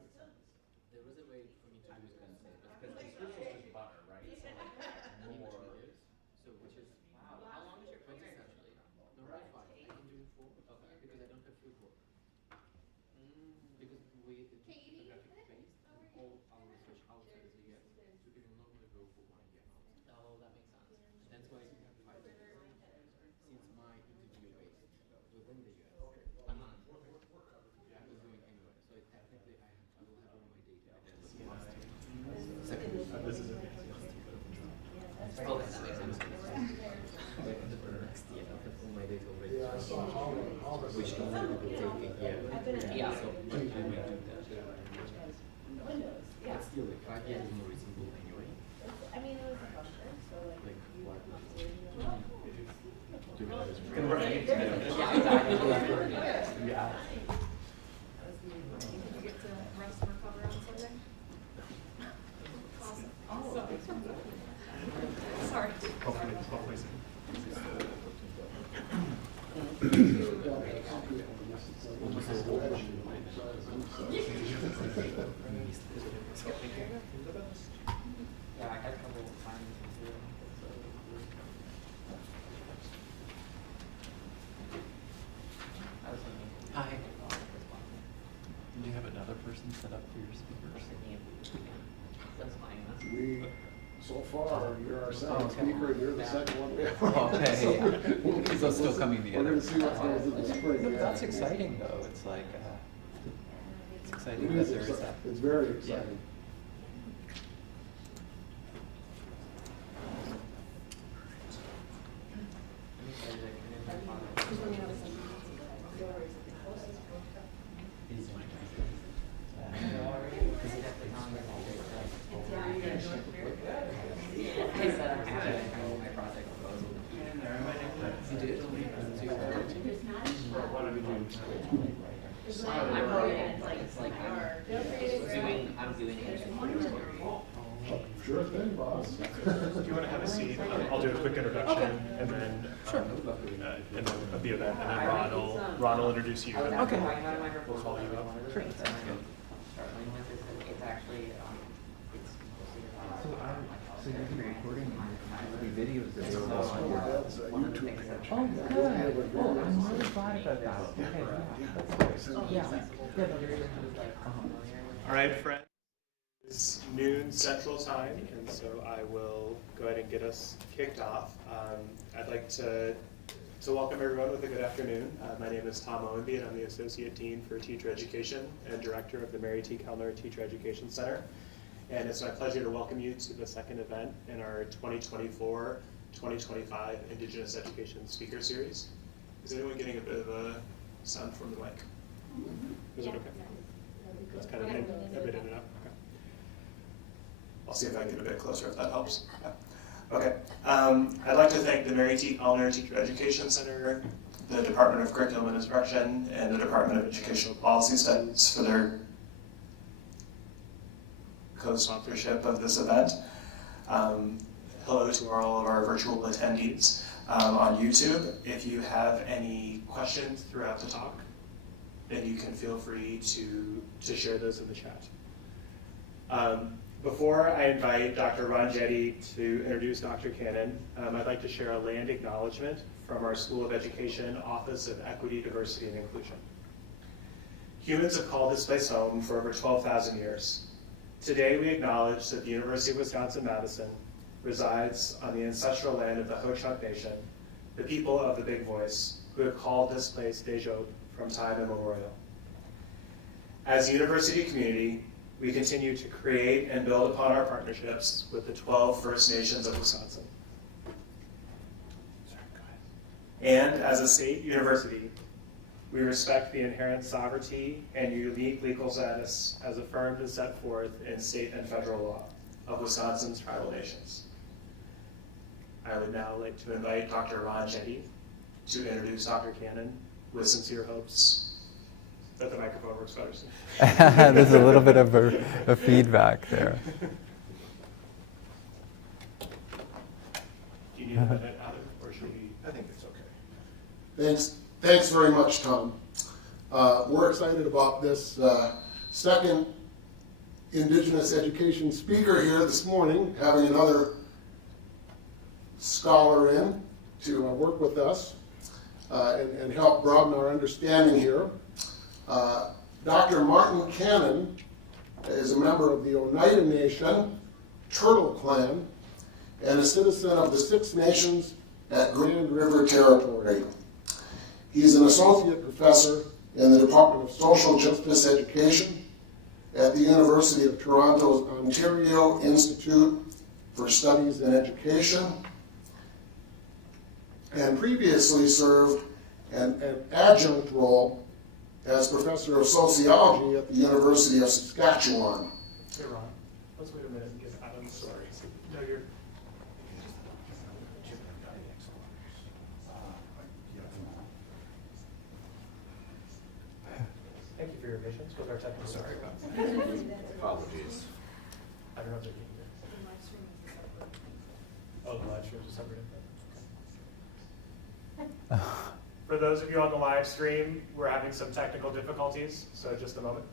There was a way for me to do it because the Swiss was just butter, right? So like more. So which is wow. How long is your course essentially? Normally 5. I can do 4. Okay. Because I don't have field work. Because the way the geographic based and all our research outside of the US, so people normally go for 1 year out. Oh, that makes sense. And that's why we have 5 years. Since my interview based within the US, I'm not. I was going anywhere, so technically I will have all my data. Second. This is it. Oh, that makes sense. Next year, I'll have all my data already. Which normally will take a year. Yeah. So when we do that, but still, like 5 years is more reasonable anyway. I mean, it was a function, so like why would you do it as right. Yeah, exactly. Yeah. Did you get to rest and recover on Sunday? Awesome. Oh. Sorry. Hopefully soon. Yeah, I had trouble finding it. Hi. Do you have another person set up for your speakers? That's fine. We, so far, you're our second speaker, and you're the second one we have. Okay, yeah. So still coming together. We're gonna see what goes in the spring. No, yeah. that's exciting though. It's like, it's exciting It that is there is that. exciting. It's very exciting. I'm doing it. Sure thing, boss. Do you want to have a seat? I'll do a quick introduction and then and then of the event, and then Ron will introduce you. And Okay. We'll call you up. Sure. It's actually So you're recording the videos that are That's on your YouTube page. Oh, good. Oh, I'm really glad about that. Okay, yeah. Yeah. All right, friends. It's noon Central Time, and so I will go ahead and get us kicked off. I'd like to welcome everyone with a good afternoon. My name is Tom Owenby, and I'm the Associate Dean for Teacher Education and Director of the Mary T. Kellner Teacher Education Center. And it's my pleasure to welcome you to the second event in our 2024-2025 Indigenous Education Speaker Series. Is anyone getting a bit of a sound from the mic? Is it okay? That's kind of a bit in and out. Okay. I'll see if I can get a bit closer if that helps. Yeah. Okay. I'd like to thank the Mary T. Kellner Teacher Education Center, the Department of Curriculum and Instruction, and the Department of Educational Policy Studies for their co-sponsorship of this event. Hello to all of our virtual attendees on YouTube. If you have any questions throughout the talk, then you can feel free to share those in the chat. Before I invite Dr. Ron Jetty to introduce Dr. Cannon, I'd like to share a land acknowledgement from our School of Education Office of Equity, Diversity, and Inclusion. Humans have called this place home for over 12,000 years. Today we acknowledge that the University of Wisconsin-Madison resides on the ancestral land of the Ho-Chunk Nation, the people of the Big Voice, who have called this place Dejob from time immemorial. As a university community, we continue to create and build upon our partnerships with the 12 First Nations of Wisconsin. And as a state university, we respect the inherent sovereignty and unique legal status as affirmed and set forth in state and federal law of Wisconsin's tribal nations. I would now like to invite Dr. Ron Jetty to introduce Dr. Cannon with sincere hopes that the microphone works better soon. There's a little bit of a feedback there. Do you need a minute, Adam, or should we? I think it's okay. Thanks very much, Tom. We're excited about this second Indigenous education speaker here this morning, having another scholar in to work with us and help broaden our understanding here. Dr. Martin Cannon is a member of the Oneida Nation Turtle Clan and a citizen of the Six Nations at Grand River Territory. He's an associate professor in the Department of Social Justice Education at the University of Toronto's Ontario Institute for Studies in Education, and previously served an adjunct role as professor of sociology at the University of Saskatchewan. Hey, Ron, let's wait a minute and give Adam the story. No, you're. Thank you for your patience with our technical. Sorry about that. Apologies. I don't know if they're getting it. Oh, the live stream is a separate info. For those of you on the live stream, we're having some technical difficulties, so just a moment.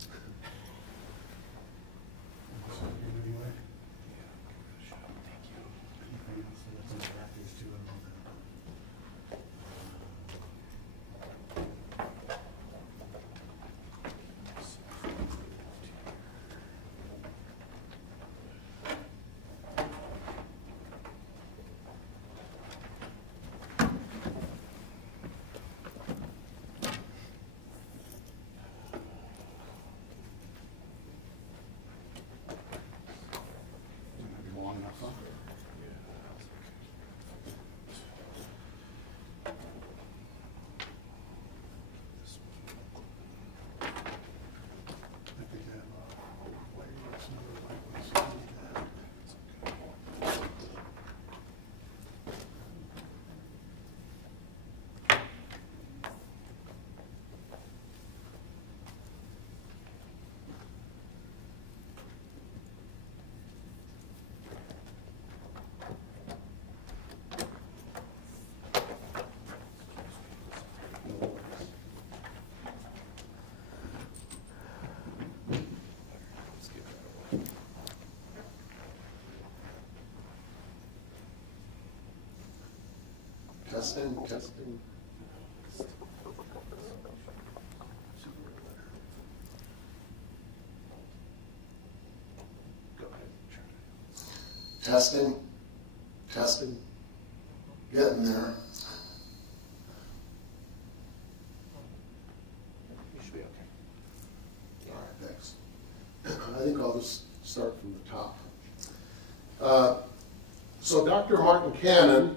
Testing, testing. Go ahead. Testing, testing. Getting there. You should be okay. All right, thanks. I think I'll just start from the top. So Dr. Martin Cannon,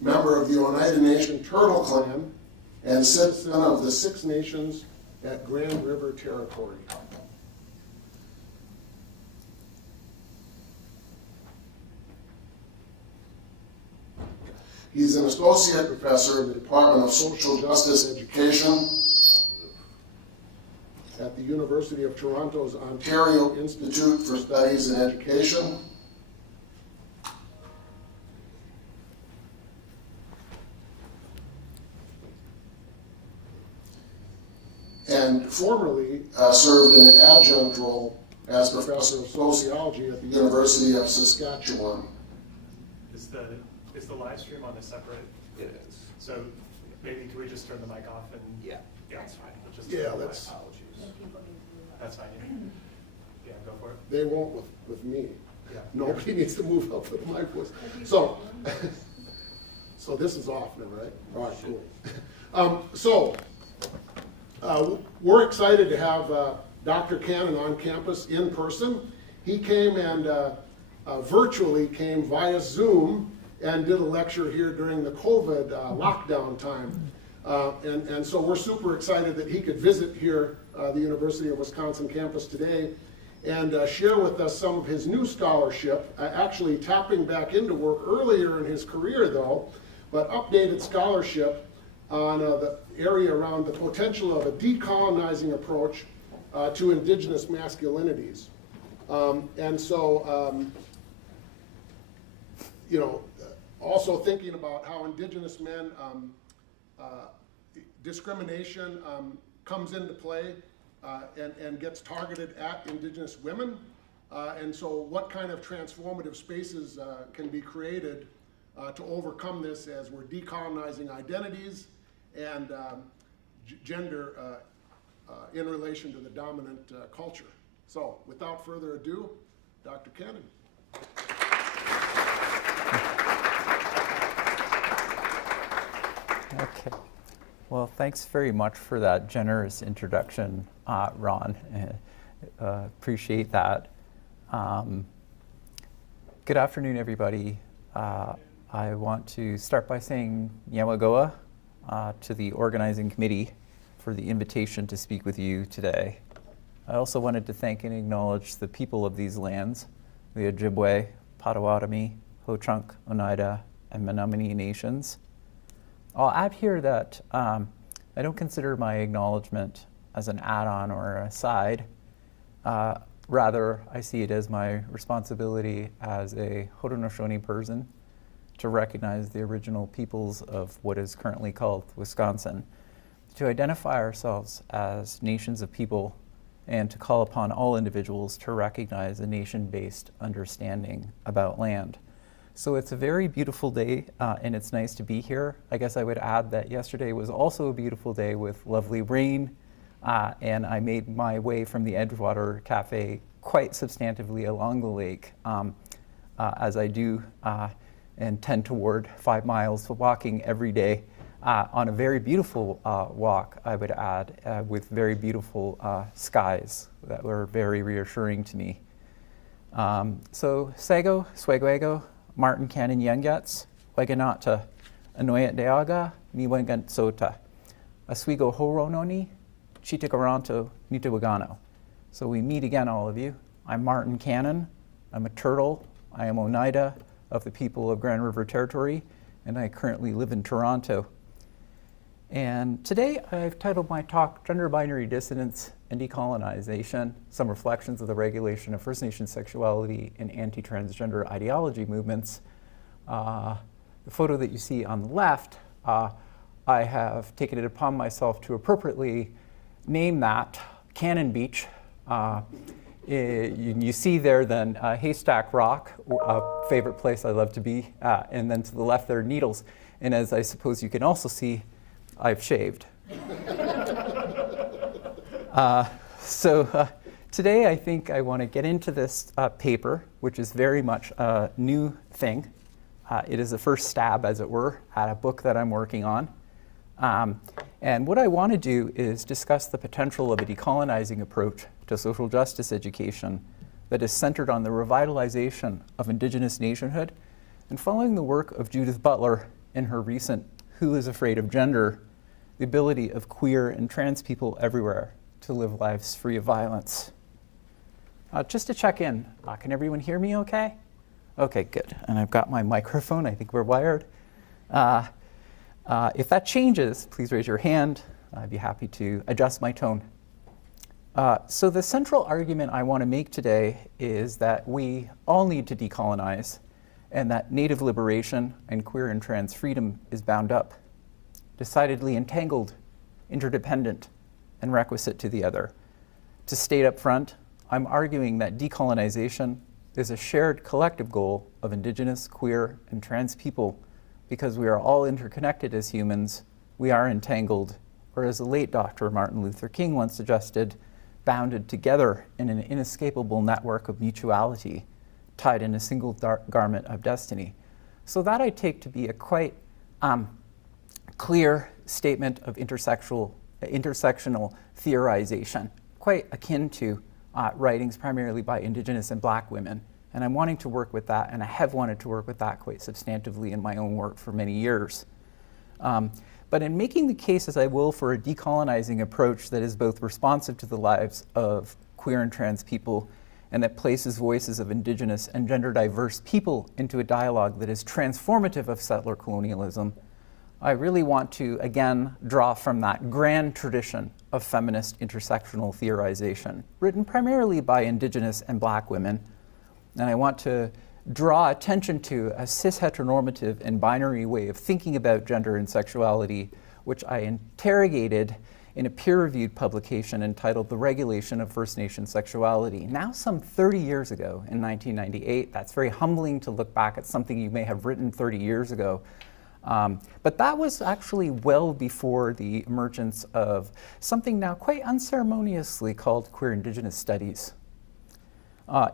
member of the Oneida Nation Turtle Clan and citizen of the Six Nations at Grand River Territory. He's an associate professor in the Department of Social Justice Education at the University of Toronto's Ontario Institute for Studies in Education. And formerly served in an adjunct role as professor of sociology at the University of Saskatchewan. Is the live stream on a separate? It is. So maybe can we just turn the mic off and? Yeah. Yeah, That's fine. We'll just Yeah, my let's- apologies. That's fine. Yeah, go for it. They won't with me. Yeah. Nobody needs to move up with my voice. So, so this is off now, right? All right, cool. We're excited to have Dr. Cannon on campus in person. He came and virtually came via Zoom and did a lecture here during the COVID lockdown time. And so we're super excited that he could visit here, the University of Wisconsin campus today, and share with us some of his new scholarship, actually tapping back into work earlier in his career though, but updated scholarship on the area around the potential of a decolonizing approach to Indigenous masculinities. Also thinking about how Indigenous men, discrimination comes into play and gets targeted at Indigenous women. And so what kind of transformative spaces can be created to overcome this as we're decolonizing identities and gender in relation to the dominant culture. So without further ado, Dr. Cannon. Okay. Well, thanks very much for that generous introduction, Ron. Appreciate that. Good afternoon, everybody. I want to start by saying Yamagoa to the organizing committee for the invitation to speak with you today. I also wanted to thank and acknowledge the people of these lands, the Ojibwe, Potawatomi, Ho-Chunk, Oneida, and Menominee nations. I'll add here that I don't consider my acknowledgement as an add-on or a side. Rather, I see it as my responsibility as a Haudenosaunee person to recognize the original peoples of what is currently called Wisconsin, to identify ourselves as nations of people, and to call upon all individuals to recognize a nation-based understanding about land. So it's a very beautiful day, and it's nice to be here. I guess I would add that yesterday was also a beautiful day with lovely rain, and I made my way from the Edgewater Cafe quite substantively along the lake, as I do and tend toward 5 miles walking every day on a very beautiful walk, I would add, with very beautiful skies that were very reassuring to me. So, Sego, Swegwego, Martin Cannon Yengets, Weganata, Anoyat Deaga, Miwengant Sota, Oswego Horononi, Chitikaranto, Nitawagano. So we meet again, all of you. I'm Martin Cannon. I'm a turtle. I am Oneida of the people of Grand River Territory, and I currently live in Toronto. And today I've titled my talk, Gender Binary Dissidence and Decolonization, Some Reflections of the Regulation of First Nation Sexuality in Anti-Transgender Ideology Movements. The photo that you see on the left, I have taken it upon myself to appropriately name that Cannon Beach. You see there then Haystack Rock, a favorite place I love to be, and then to the left there are Needles. And as I suppose you can also see, I've shaved. So today I think I want to get into this paper, which is very much a new thing. It is the first stab, as it were, at a book that I'm working on. And what I want to do is discuss the potential of a decolonizing approach to social justice education that is centered on the revitalization of Indigenous nationhood and following the work of Judith Butler in her recent Who is Afraid of Gender? The ability of queer and trans people everywhere to live lives free of violence. Just to check in, can everyone hear me okay? Okay, good. And I've got my microphone. I think we're wired. If that changes, please raise your hand. I'd be happy to adjust my tone. So the central argument I want to make today is that we all need to decolonize and that Native liberation and queer and trans freedom is bound up, decidedly entangled, interdependent, and requisite to the other. To state up front, I'm arguing that decolonization is a shared collective goal of Indigenous, queer, and trans people because we are all interconnected as humans, we are entangled, or as the late Dr. Martin Luther King once suggested, bounded together in an inescapable network of mutuality, tied in a single garment of destiny. So that I take to be a quite clear statement of intersectional theorization, quite akin to writings primarily by Indigenous and Black women. And I'm wanting to work with that, and I have wanted to work with that quite substantively in my own work for many years. But in making the case, as I will, for a decolonizing approach that is both responsive to the lives of queer and trans people and that places voices of Indigenous and gender diverse people into a dialogue that is transformative of settler colonialism, I really want to, again, draw from that grand tradition of feminist intersectional theorization, written primarily by Indigenous and Black women. And I want to draw attention to a cis-heteronormative and binary way of thinking about gender and sexuality, which I interrogated in a peer-reviewed publication entitled The Regulation of First Nation Sexuality. Now some 30 years ago, in 1998, that's very humbling to look back at something you may have written 30 years ago. But that was actually well before the emergence of something now quite unceremoniously called queer Indigenous studies.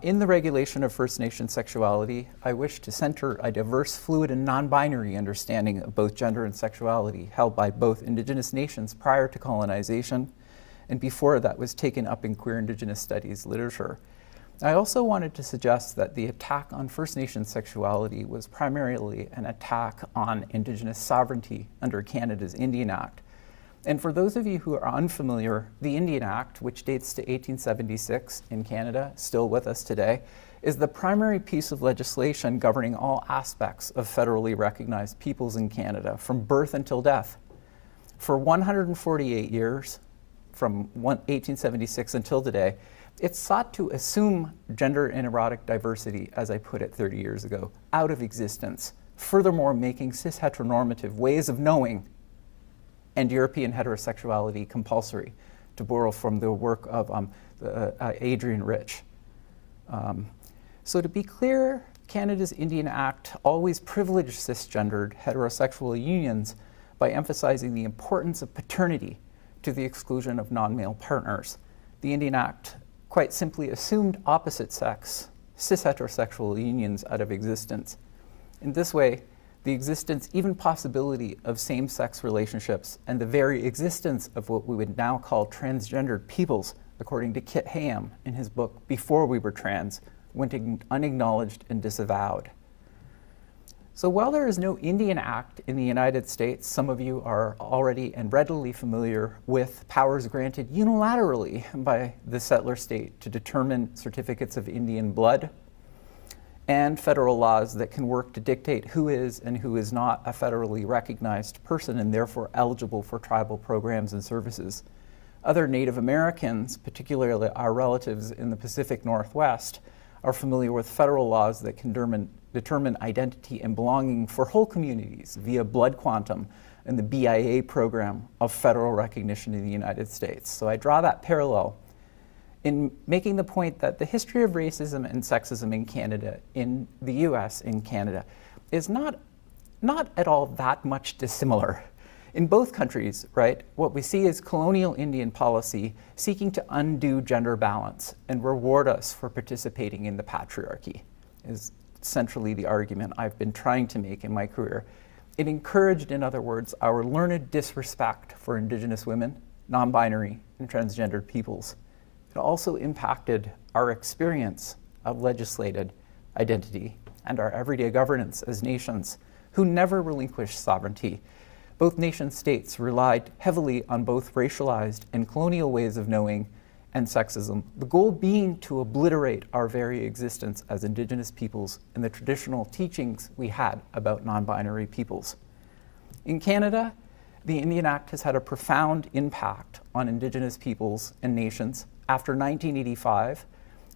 In the regulation of First Nation sexuality, I wish to center a diverse, fluid, and non-binary understanding of both gender and sexuality held by both Indigenous nations prior to colonization and before that was taken up in queer Indigenous studies literature. I also wanted to suggest that the attack on First Nation sexuality was primarily an attack on Indigenous sovereignty under Canada's Indian Act. And for those of you who are unfamiliar, the Indian Act, which dates to 1876 in Canada, still with us today, is the primary piece of legislation governing all aspects of federally recognized peoples in Canada, from birth until death. For 148 years, from 1876 until today, it sought to assume gender and erotic diversity, as I put it 30 years ago, out of existence, furthermore making cis-heteronormative ways of knowing and European heterosexuality compulsory, to borrow from the work of Adrian Rich. So to be clear, Canada's Indian Act always privileged cisgendered heterosexual unions by emphasizing the importance of paternity to the exclusion of non-male partners. The Indian Act quite simply assumed opposite-sex, cis-heterosexual unions out of existence. In this way, the existence, even possibility, of same-sex relationships and the very existence of what we would now call transgendered peoples, according to Kit Hayam in his book Before We Were Trans, went unacknowledged and disavowed. So while there is no Indian Act in the United States, some of you are already and readily familiar with powers granted unilaterally by the settler state to determine certificates of Indian blood, and federal laws that can work to dictate who is and who is not a federally recognized person and therefore eligible for tribal programs and services. Other Native Americans, particularly our relatives in the Pacific Northwest, are familiar with federal laws that can determine identity and belonging for whole communities via blood quantum and the BIA program of federal recognition in the United States. So I draw that parallel in making the point that the history of racism and sexism in Canada, in the US, in Canada, is not at all that much dissimilar. In both countries, right, what we see is colonial Indian policy seeking to undo gender balance and reward us for participating in the patriarchy, is centrally the argument I've been trying to make in my career. It encouraged, in other words, our learned disrespect for Indigenous women, non-binary, and transgendered peoples. It also impacted our experience of legislated identity and our everyday governance as nations who never relinquished sovereignty. Both nation states relied heavily on both racialized and colonial ways of knowing and sexism, the goal being to obliterate our very existence as Indigenous peoples and the traditional teachings we had about non-binary peoples. In Canada, the Indian Act has had a profound impact on Indigenous peoples and nations. After 1985,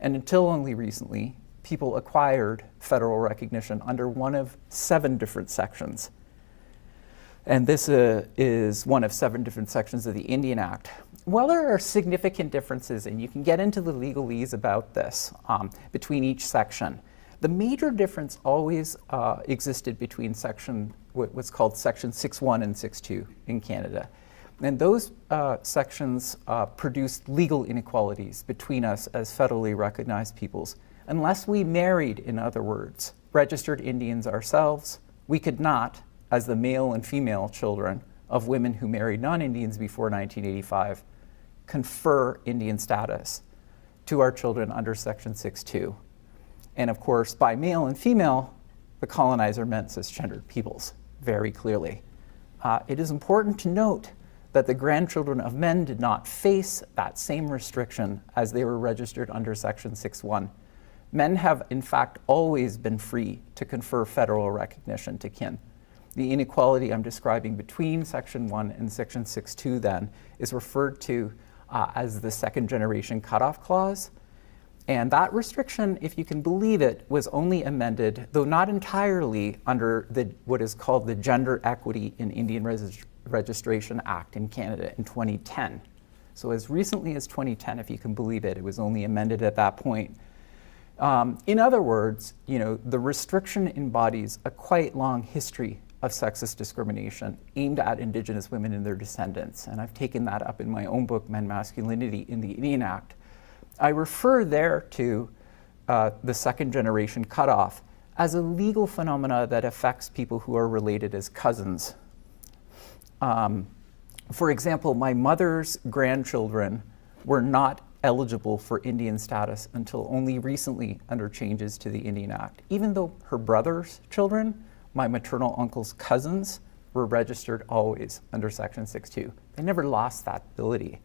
and until only recently, people acquired federal recognition under one of 7 different sections. And this is one of 7 different sections of the Indian Act. While there are significant differences, and you can get into the legalese about this between each section, the major difference always existed between what's called Section 6.1 and 6.2 in Canada. And those sections produced legal inequalities between us as federally recognized peoples. Unless we married, in other words, registered Indians ourselves, we could not, as the male and female children of women who married non-Indians before 1985, confer Indian status to our children under Section 6.2. And of course, by male and female, the colonizer meant cisgendered peoples, very clearly. It is important to note that the grandchildren of men did not face that same restriction as they were registered under Section 6.1. Men have, in fact, always been free to confer federal recognition to kin. The inequality I'm describing between Section 1 and Section 6.2 then is referred to as the second generation cutoff clause. And that restriction, if you can believe it, was only amended, though not entirely, under what is called the Gender Equity in Indian Registration Act in Canada in 2010. So as recently as 2010, if you can believe it, it was only amended at that point. In other words, the restriction embodies a quite long history of sexist discrimination aimed at Indigenous women and their descendants. And I've taken that up in my own book, Men, Masculinity in the Indian Act. I refer there to the second generation cutoff as a legal phenomena that affects people who are related as cousins. For example, my mother's grandchildren were not eligible for Indian status until only recently under changes to the Indian Act. Even though her brother's children, my maternal uncle's cousins, were registered always under Section 6.2. They never lost that ability.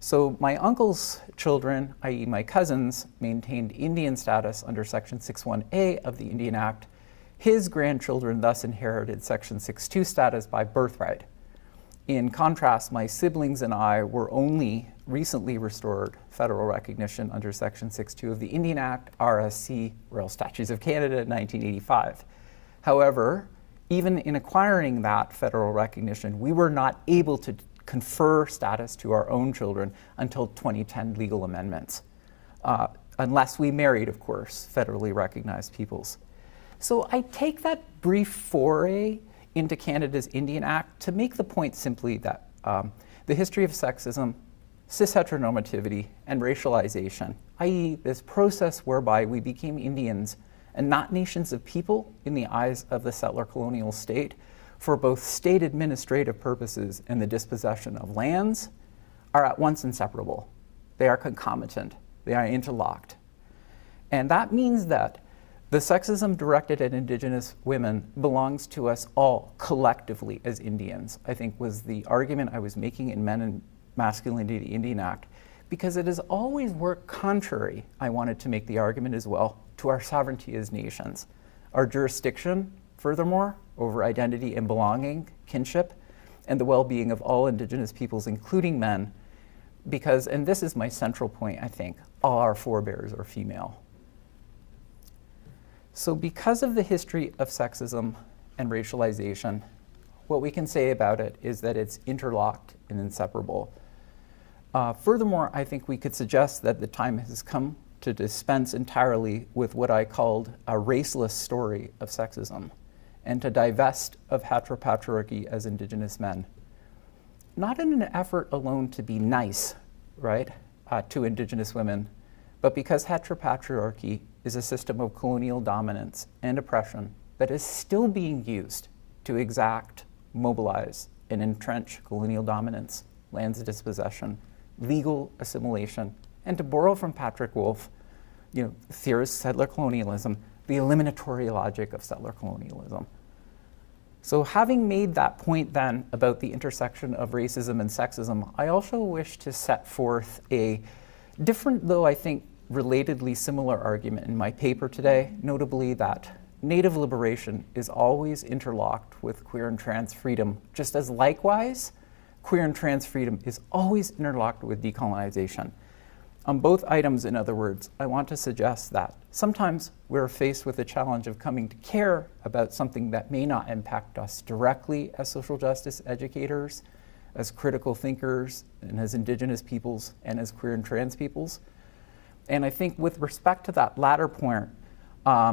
So my uncle's children, i.e. my cousins, maintained Indian status under Section 6.1a of the Indian Act. His grandchildren thus inherited Section 6.2 status by birthright. In contrast, my siblings and I were only recently restored federal recognition under Section 6.2 of the Indian Act, RSC, Royal Statutes of Canada, 1985. However, even in acquiring that federal recognition, we were not able to confer status to our own children until 2010 legal amendments, unless we married, of course, federally recognized peoples. So I take that brief foray into Canada's Indian Act to make the point simply that the history of sexism, cis-heteronormativity, and racialization, i.e. this process whereby we became Indians and not nations of people in the eyes of the settler colonial state for both state administrative purposes and the dispossession of lands, are at once inseparable. They are concomitant. They are interlocked. And that means that the sexism directed at Indigenous women belongs to us all collectively as Indians, I think was the argument I was making in Men and Masculinity, the Indian Act, because it has always worked contrary, I wanted to make the argument as well, to our sovereignty as nations. Our jurisdiction, furthermore, over identity and belonging, kinship, and the well-being of all Indigenous peoples, including men, because, and this is my central point, I think, all our forebears are female. So because of the history of sexism and racialization, what we can say about it is that it's interlocked and inseparable. Furthermore, I think we could suggest that the time has come to dispense entirely with what I called a raceless story of sexism and to divest of heteropatriarchy as Indigenous men. Not in an effort alone to be nice, right, to Indigenous women, but because heteropatriarchy is a system of colonial dominance and oppression that is still being used to exact, mobilize, and entrench colonial dominance, lands dispossession, legal assimilation, and to borrow from Patrick Wolf, theorist settler colonialism, the eliminatory logic of settler colonialism. So having made that point then about the intersection of racism and sexism, I also wish to set forth a different, though I think relatedly similar argument in my paper today, notably that Native liberation is always interlocked with queer and trans freedom, just as likewise, queer and trans freedom is always interlocked with decolonization. On both items, in other words, I want to suggest that sometimes we're faced with the challenge of coming to care about something that may not impact us directly as social justice educators, as critical thinkers, and as Indigenous peoples, and as queer and trans peoples. And I think with respect to that latter point, I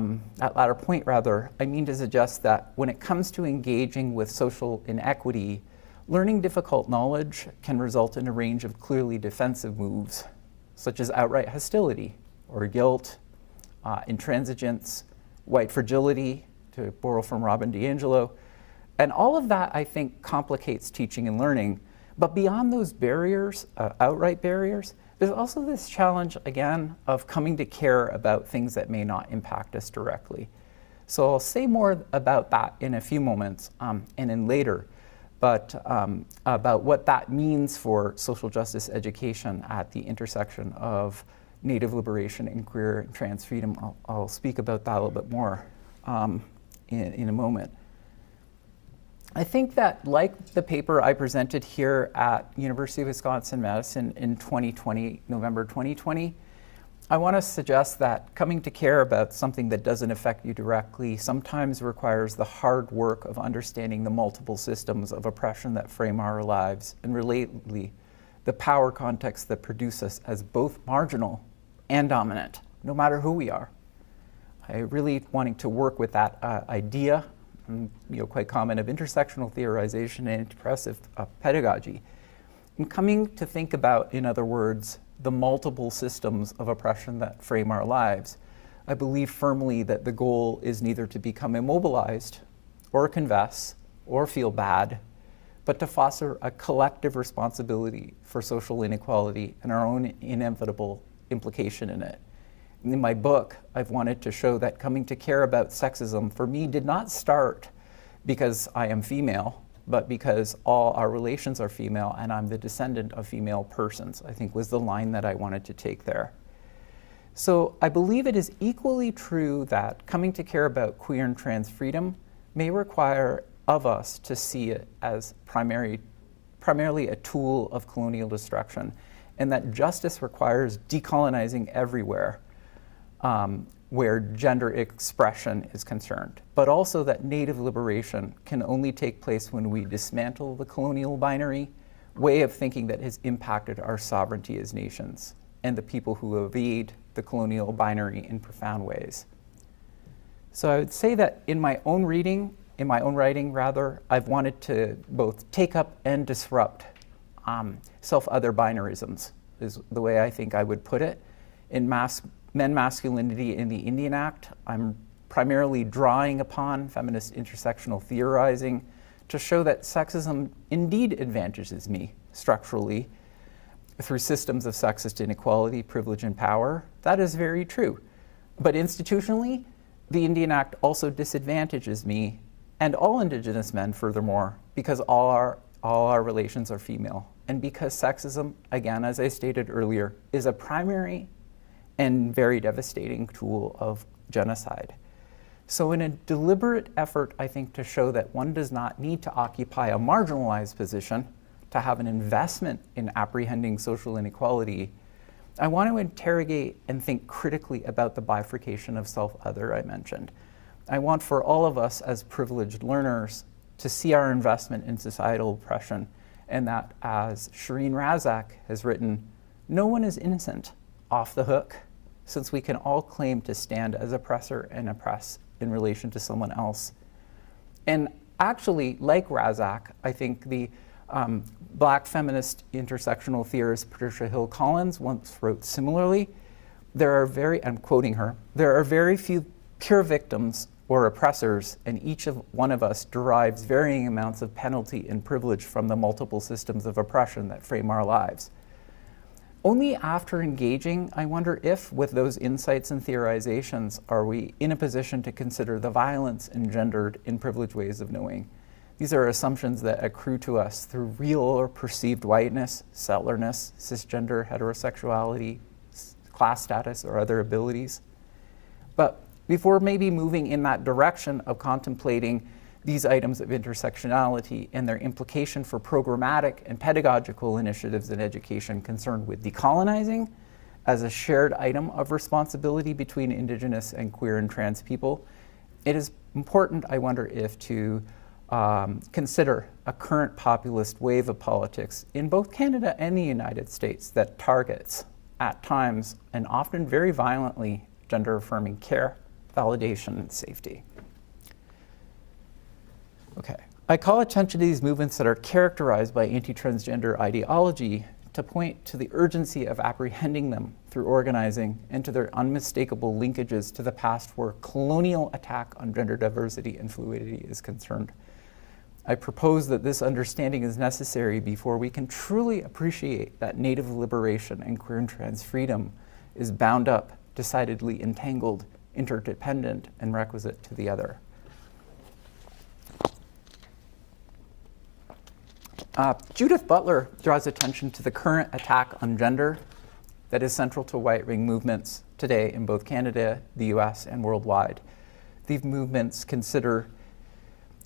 mean to suggest that when it comes to engaging with social inequity, learning difficult knowledge can result in a range of clearly defensive moves, such as outright hostility or guilt, intransigence, white fragility, to borrow from Robin DiAngelo. And all of that, I think, complicates teaching and learning. But beyond those barriers, outright barriers, there's also this challenge, again, of coming to care about things that may not impact us directly. So I'll say more about that in a few moments and in later, but about what that means for social justice education at the intersection of Native liberation and queer and trans freedom. I'll speak about that a little bit more in a moment. I think that, like the paper I presented here at University of Wisconsin-Madison in 2020, November 2020, I want to suggest that coming to care about something that doesn't affect you directly sometimes requires the hard work of understanding the multiple systems of oppression that frame our lives, and relatedly, the power contexts that produce us as both marginal and dominant, no matter who we are. I really wanting to work with that idea, quite common, of intersectional theorization and anti-oppressive pedagogy, and coming to think about, in other words, the multiple systems of oppression that frame our lives. I believe firmly that the goal is neither to become immobilized or confess or feel bad, but to foster a collective responsibility for social inequality and our own inevitable implication in it. In my book, I've wanted to show that coming to care about sexism for me did not start because I am female, but because all our relations are female and I'm the descendant of female persons, I think was the line that I wanted to take there. So I believe it is equally true that coming to care about queer and trans freedom may require of us to see it as primarily a tool of colonial destruction, and that justice requires decolonizing everywhere where gender expression is concerned, but also that Native liberation can only take place when we dismantle the colonial binary way of thinking that has impacted our sovereignty as nations and the people who evade the colonial binary in profound ways. So I would say that in my own writing, I've wanted to both take up and disrupt self-other binarisms, is the way I think I would put it. In men masculinity in the Indian Act, I'm primarily drawing upon feminist intersectional theorizing to show that sexism indeed advantages me structurally through systems of sexist inequality, privilege, and power. That is very true. But institutionally, the Indian Act also disadvantages me and all Indigenous men, furthermore, because all our relations are female, and because sexism, again, as I stated earlier, is a primary and very devastating tool of genocide. So in a deliberate effort, I think, to show that one does not need to occupy a marginalized position to have an investment in apprehending social inequality, I want to interrogate and think critically about the bifurcation of self-other I mentioned. I want for all of us as privileged learners to see our investment in societal oppression, and that, as Shireen Razak has written, no one is innocent off the hook, since we can all claim to stand as oppressor and oppress in relation to someone else. And actually, like Razak, I think the Black feminist intersectional theorist Patricia Hill Collins once wrote similarly, I'm quoting her, there are very few pure victims or oppressors, and each one of us derives varying amounts of penalty and privilege from the multiple systems of oppression that frame our lives. Only after engaging, I wonder if, with those insights and theorizations, are we in a position to consider the violence engendered in privileged ways of knowing. These are assumptions that accrue to us through real or perceived whiteness, settlerness, cisgender heterosexuality, class status, or other abilities. But before maybe moving in that direction of contemplating these items of intersectionality and their implication for programmatic and pedagogical initiatives in education concerned with decolonizing as a shared item of responsibility between Indigenous and queer and trans people, it is important, I wonder if, to consider a current populist wave of politics in both Canada and the United States that targets, at times and often very violently, gender-affirming care, validation, and safety. Okay, I call attention to these movements that are characterized by anti-transgender ideology to point to the urgency of apprehending them through organizing and to their unmistakable linkages to the past where colonial attack on gender diversity and fluidity is concerned. I propose that this understanding is necessary before we can truly appreciate that Native liberation and queer and trans freedom is bound up, decidedly entangled, interdependent, and requisite to the other. Judith Butler draws attention to the current attack on gender that is central to right-wing movements today in both Canada, the US, and worldwide. These movements consider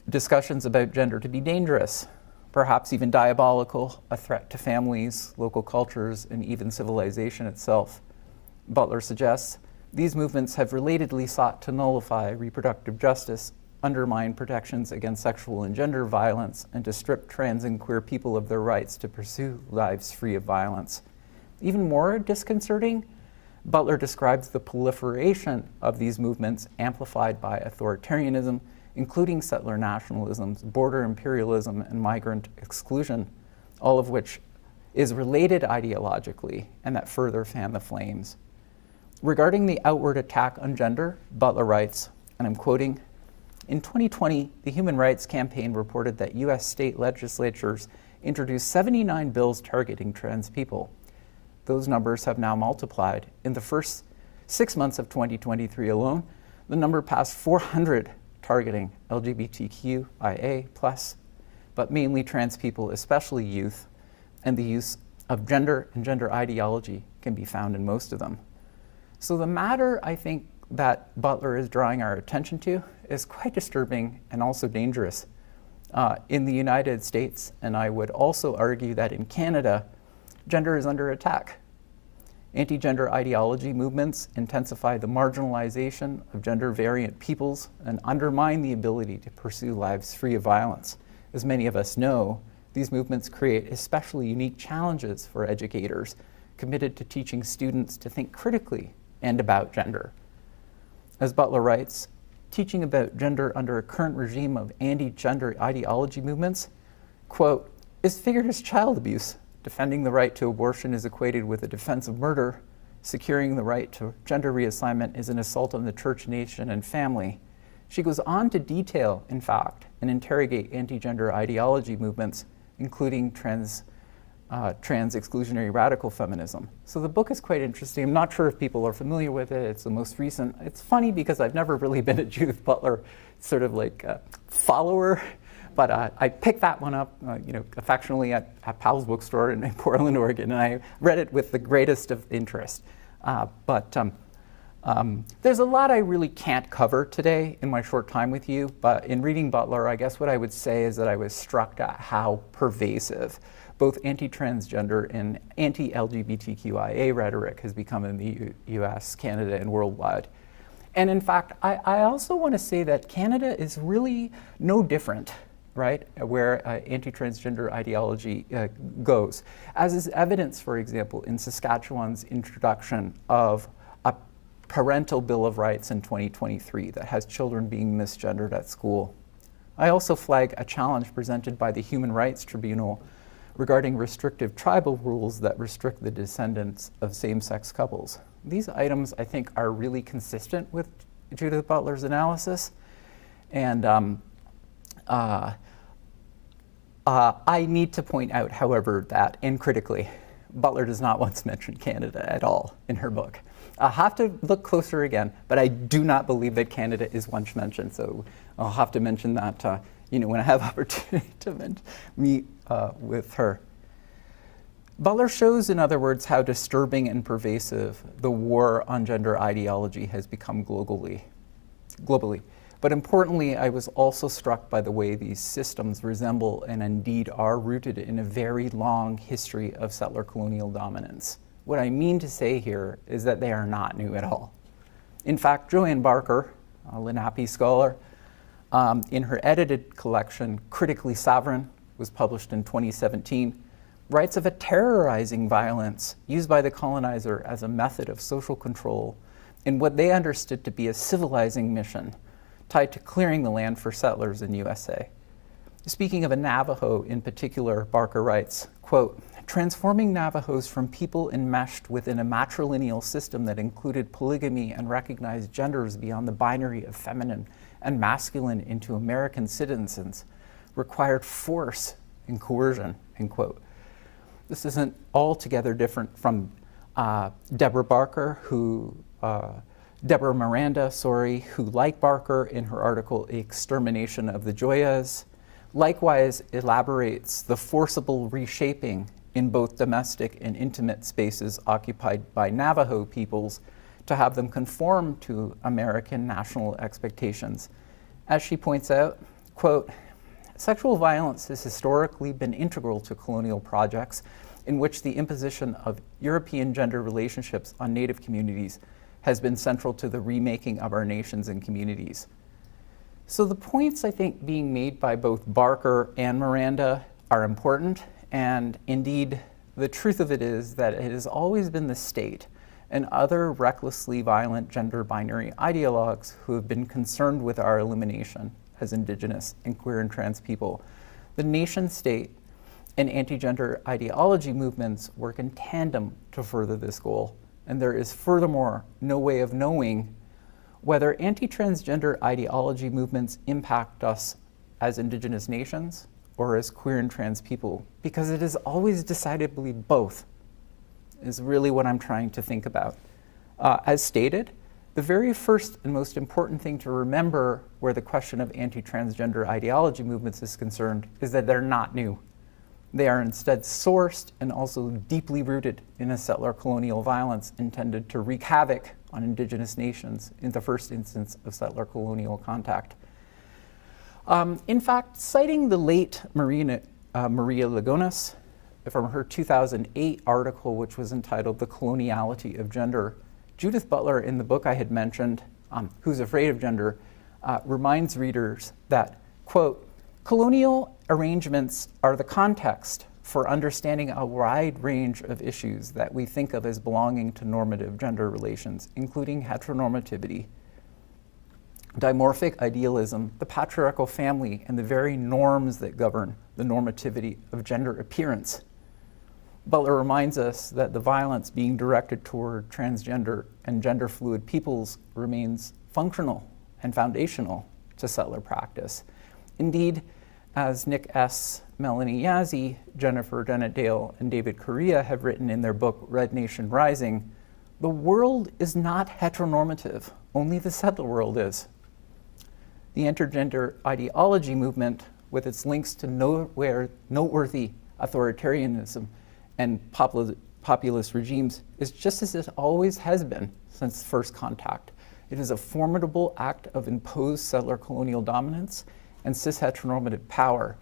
discussions about gender to be dangerous, perhaps even diabolical, a threat to families, local cultures, and even civilization itself. Butler suggests, these movements have relatedly sought to nullify reproductive justice, undermine protections against sexual and gender violence, and to strip trans and queer people of their rights to pursue lives free of violence. Even more disconcerting, Butler describes the proliferation of these movements amplified by authoritarianism, including settler nationalisms, border imperialism, and migrant exclusion, all of which is related ideologically and that further fan the flames. Regarding the outward attack on gender, Butler writes, and I'm quoting, "In 2020, the Human Rights Campaign reported that US state legislatures introduced 79 bills targeting trans people. Those numbers have now multiplied. In the first 6 months of 2023 alone, the number passed 400 targeting LGBTQIA+, but mainly trans people, especially youth, and the use of gender and gender ideology can be found in most of them." So the matter, I think, that Butler is drawing our attention to is quite disturbing and also dangerous. In the United States, and I would also argue that in Canada, gender is under attack. Anti-gender ideology movements intensify the marginalization of gender-variant peoples and undermine the ability to pursue lives free of violence. As many of us know, these movements create especially unique challenges for educators committed to teaching students to think critically and about gender. As Butler writes, teaching about gender under a current regime of anti-gender ideology movements, quote, is figured as child abuse. Defending the right to abortion is equated with a defense of murder. Securing the right to gender reassignment is an assault on the church, nation, and family. She goes on to detail, in fact, and interrogate anti-gender ideology movements, including trans exclusionary radical feminism. So the book is quite interesting. I'm not sure if people are familiar with it. It's the most recent. It's funny because I've never really been a Judith Butler sort of like follower, but I picked that one up, affectionately at Powell's bookstore in Portland, Oregon, and I read it with the greatest of interest. There's a lot I really can't cover today in my short time with you, but in reading Butler, I guess what I would say is that I was struck at how pervasive both anti-transgender and anti-LGBTQIA rhetoric has become in the US, Canada, and worldwide. And in fact, I also want to say that Canada is really no different, right, where anti-transgender ideology goes, as is evidence, for example, in Saskatchewan's introduction of a parental Bill of Rights in 2023 that has children being misgendered at school. I also flag a challenge presented by the Human Rights Tribunal regarding restrictive tribal rules that restrict the descendants of same-sex couples. These items, I think, are really consistent with Judith Butler's analysis, and I need to point out, however, that, and critically, Butler does not once mention Canada at all in her book. I'll have to look closer again, but I do not believe that Canada is once mentioned, so I'll have to mention that when I have opportunity to meet with her. Butler shows, in other words, how disturbing and pervasive the war on gender ideology has become globally. But importantly, I was also struck by the way these systems resemble and indeed are rooted in a very long history of settler colonial dominance. What I mean to say here is that they are not new at all. In fact, Joanne Barker, a Lenape scholar, in her edited collection, Critically Sovereign, was published in 2017, writes of a terrorizing violence used by the colonizer as a method of social control in what they understood to be a civilizing mission tied to clearing the land for settlers in USA. Speaking of a Navajo in particular, Barker writes, quote, transforming Navajos from people enmeshed within a matrilineal system that included polygamy and recognized genders beyond the binary of feminine and masculine into American citizens required force and coercion, end quote. This isn't altogether different from Deborah Miranda, who, like Barker in her article, Extermination of the Joyas, likewise elaborates the forcible reshaping in both domestic and intimate spaces occupied by Navajo peoples to have them conform to American national expectations. As she points out, quote, sexual violence has historically been integral to colonial projects in which the imposition of European gender relationships on Native communities has been central to the remaking of our nations and communities. So the points, I think, being made by both Barker and Miranda are important, and indeed, the truth of it is that it has always been the state and other recklessly violent gender binary ideologues who have been concerned with our elimination as Indigenous and queer and trans people. The nation state and anti-gender ideology movements work in tandem to further this goal, and there is furthermore no way of knowing whether anti-transgender ideology movements impact us as Indigenous nations or as queer and trans people, because it is always decidedly both, is really what I'm trying to think about. As stated, the very first and most important thing to remember where the question of anti-transgender ideology movements is concerned is that they're not new. They are instead sourced and also deeply rooted in a settler colonial violence intended to wreak havoc on Indigenous nations in the first instance of settler colonial contact. In fact, citing the late Maria Lugones from her 2008 article, which was entitled The Coloniality of Gender, Judith Butler, in the book I had mentioned, Who's Afraid of Gender, reminds readers that, quote, colonial arrangements are the context for understanding a wide range of issues that we think of as belonging to normative gender relations, including heteronormativity, dimorphic idealism, the patriarchal family, and the very norms that govern the normativity of gender appearance. Butler reminds us that the violence being directed toward transgender and gender fluid peoples remains functional and foundational to settler practice. Indeed, as Nick S., Melanie Yazzie, Jennifer Dennett-Dale, and David Correa have written in their book Red Nation Rising, the world is not heteronormative, only the settler world is. The intergender ideology movement, with its links to noteworthy authoritarianism and populist regimes, is just as it always has been since first contact. It is a formidable act of imposed settler colonial dominance and cis-heteronormative power.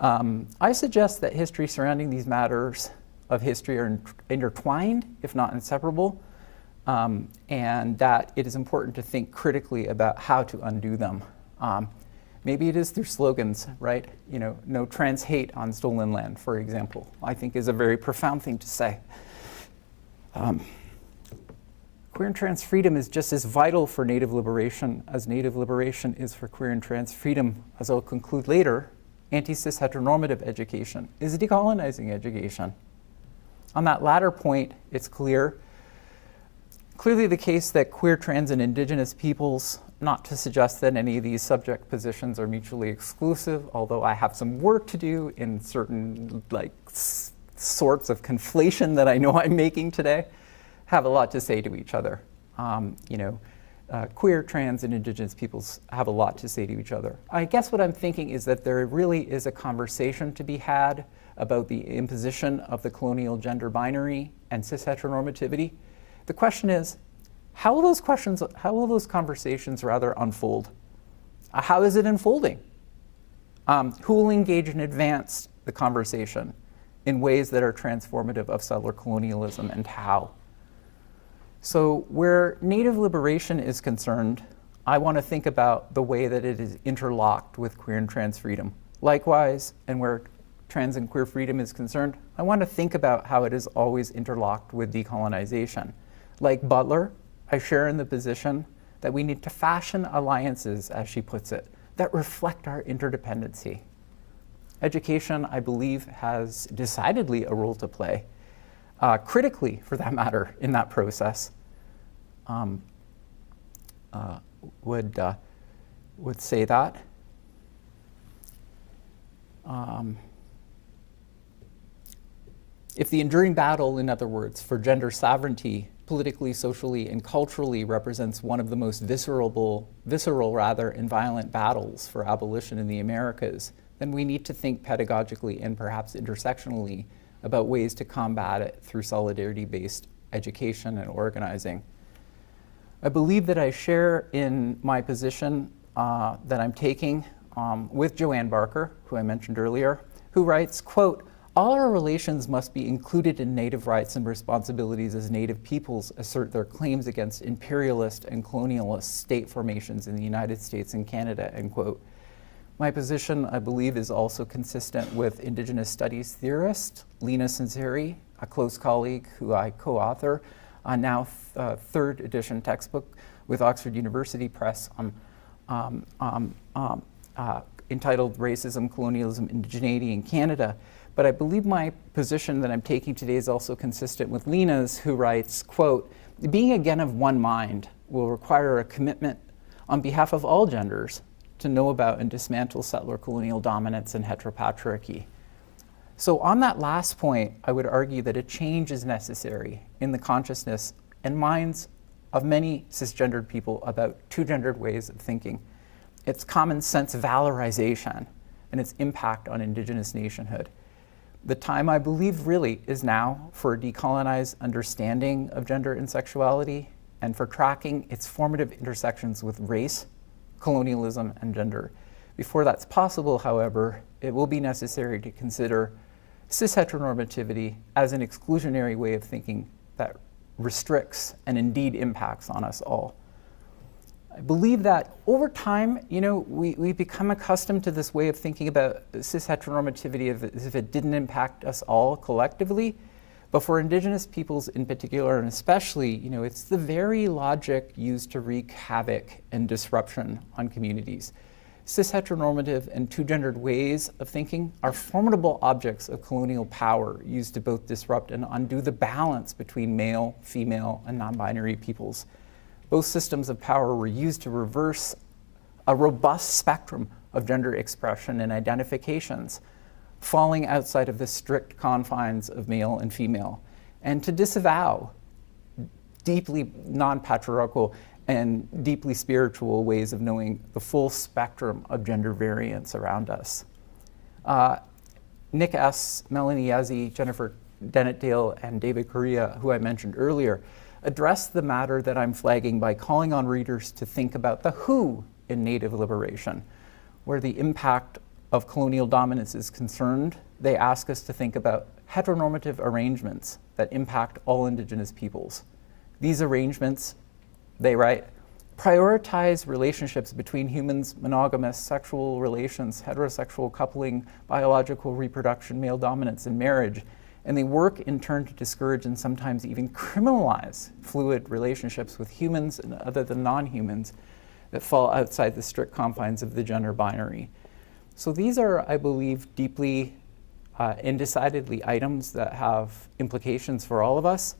I suggest that history surrounding these matters of history are intertwined, if not inseparable, and that it is important to think critically about how to undo them. Maybe it is through slogans, right? You know, no trans hate on stolen land, for example, I think is a very profound thing to say. Queer and trans freedom is just as vital for Native liberation as Native liberation is for queer and trans freedom. As I'll conclude later, anti-cis heteronormative education is decolonizing education. On that latter point, it's clearly the case that queer, trans, and Indigenous peoples, not to suggest that any of these subject positions are mutually exclusive, although I have some work to do in certain sorts of conflation that I know I'm making today, have a lot to say to each other. Queer, trans, and Indigenous peoples have a lot to say to each other. I guess what I'm thinking is that there really is a conversation to be had about the imposition of the colonial gender binary and cis heteronormativity. The question is, how will those conversations rather unfold? How is it unfolding? Who will engage and advance the conversation in ways that are transformative of settler colonialism, and how? So where Native liberation is concerned, I want to think about the way that it is interlocked with queer and trans freedom. Likewise, and where trans and queer freedom is concerned, I want to think about how it is always interlocked with decolonization. Like Butler, I share in the position that we need to fashion alliances, as she puts it, that reflect our interdependency. Education, I believe, has decidedly a role to play, critically, for that matter, in that process. Would say that. If the enduring battle, in other words, for gender sovereignty, politically, socially, and culturally represents one of the most visceral and violent battles for abolition in the Americas, then we need to think pedagogically and perhaps intersectionally about ways to combat it through solidarity-based education and organizing. I believe that I share in my position that I'm taking with Joanne Barker, who I mentioned earlier, who writes, quote, all our relations must be included in Native rights and responsibilities as Native peoples assert their claims against imperialist and colonialist state formations in the United States and Canada, end quote. My position, I believe, is also consistent with Indigenous studies theorist Lena Sinceri, a close colleague who I co-author a now third edition textbook with Oxford University Press entitled Racism, Colonialism, Indigeneity in Canada. But I believe my position that I'm taking today is also consistent with Lena's, who writes, quote, being again of one mind will require a commitment on behalf of all genders to know about and dismantle settler colonial dominance and heteropatriarchy. So on that last point, I would argue that a change is necessary in the consciousness and minds of many cisgendered people about two-gendered ways of thinking, its common sense valorization, and its impact on Indigenous nationhood. The time, I believe, really is now for a decolonized understanding of gender and sexuality and for tracking its formative intersections with race, colonialism, and gender. Before that's possible, however, it will be necessary to consider cis-heteronormativity as an exclusionary way of thinking that restricts and indeed impacts on us all. I believe that over time, we become accustomed to this way of thinking about cis-heteronormativity as if it didn't impact us all collectively. But for Indigenous peoples in particular, and especially, it's the very logic used to wreak havoc and disruption on communities. Cis-heteronormative and two-gendered ways of thinking are formidable objects of colonial power used to both disrupt and undo the balance between male, female, and non-binary peoples. Both systems of power were used to reverse a robust spectrum of gender expression and identifications, falling outside of the strict confines of male and female, and to disavow deeply non-patriarchal and deeply spiritual ways of knowing the full spectrum of gender variance around us. Nick S., Melanie Yazzie, Jennifer Dennett-Dale, and David Correa, who I mentioned earlier, addressed the matter that I'm flagging by calling on readers to think about the who in Native liberation. Where the impact of colonial dominance is concerned, they ask us to think about heteronormative arrangements that impact all Indigenous peoples. These arrangements, they write, prioritize relationships between humans, monogamous sexual relations, heterosexual coupling, biological reproduction, male dominance, and marriage. And they work in turn to discourage and sometimes even criminalize fluid relationships with humans and other than non-humans that fall outside the strict confines of the gender binary. So these are, I believe, deeply and decidedly items that have implications for all of us.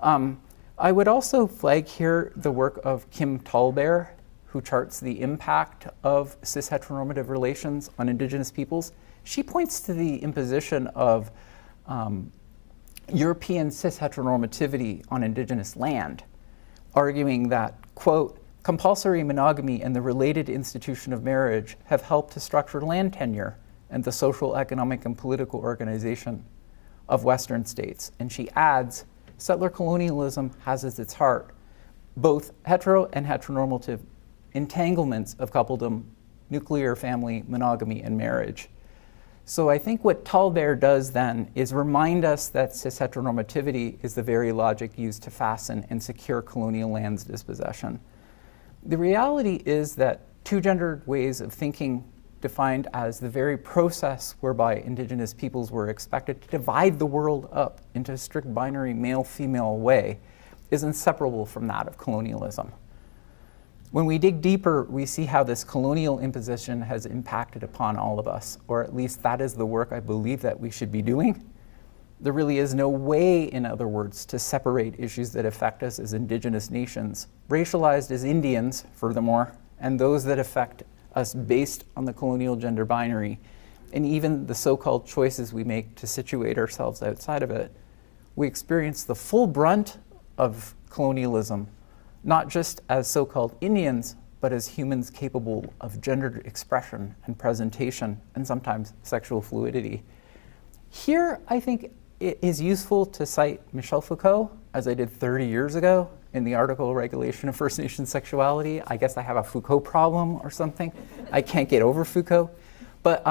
I would also flag here the work of Kim Tallbear, who charts the impact of cis-heteronormative relations on Indigenous peoples. She points to the imposition of European cis-heteronormativity on Indigenous land, arguing that, quote, compulsory monogamy and the related institution of marriage have helped to structure land tenure and the social, economic, and political organization of Western states. And she adds, settler colonialism has as its heart both hetero and heteronormative entanglements of coupledom, nuclear family, monogamy, and marriage. So I think what Tallbear does then is remind us that cis-heteronormativity is the very logic used to fasten and secure colonial land's dispossession. The reality is that two-gendered ways of thinking, defined as the very process whereby Indigenous peoples were expected to divide the world up into a strict binary male-female way, is inseparable from that of colonialism. When we dig deeper, we see how this colonial imposition has impacted upon all of us, or at least that is the work I believe that we should be doing. There really is no way, in other words, to separate issues that affect us as Indigenous nations, racialized as Indians, furthermore, and those that affect us based on the colonial gender binary, and even the so-called choices we make to situate ourselves outside of it. We experience the full brunt of colonialism, not just as so-called Indians, but as humans capable of gendered expression and presentation, and sometimes sexual fluidity. Here, I think it is useful to cite Michel Foucault, as I did 30 years ago in the article Regulation of First Nation Sexuality. I guess I have a Foucault problem or something. I can't get over Foucault. But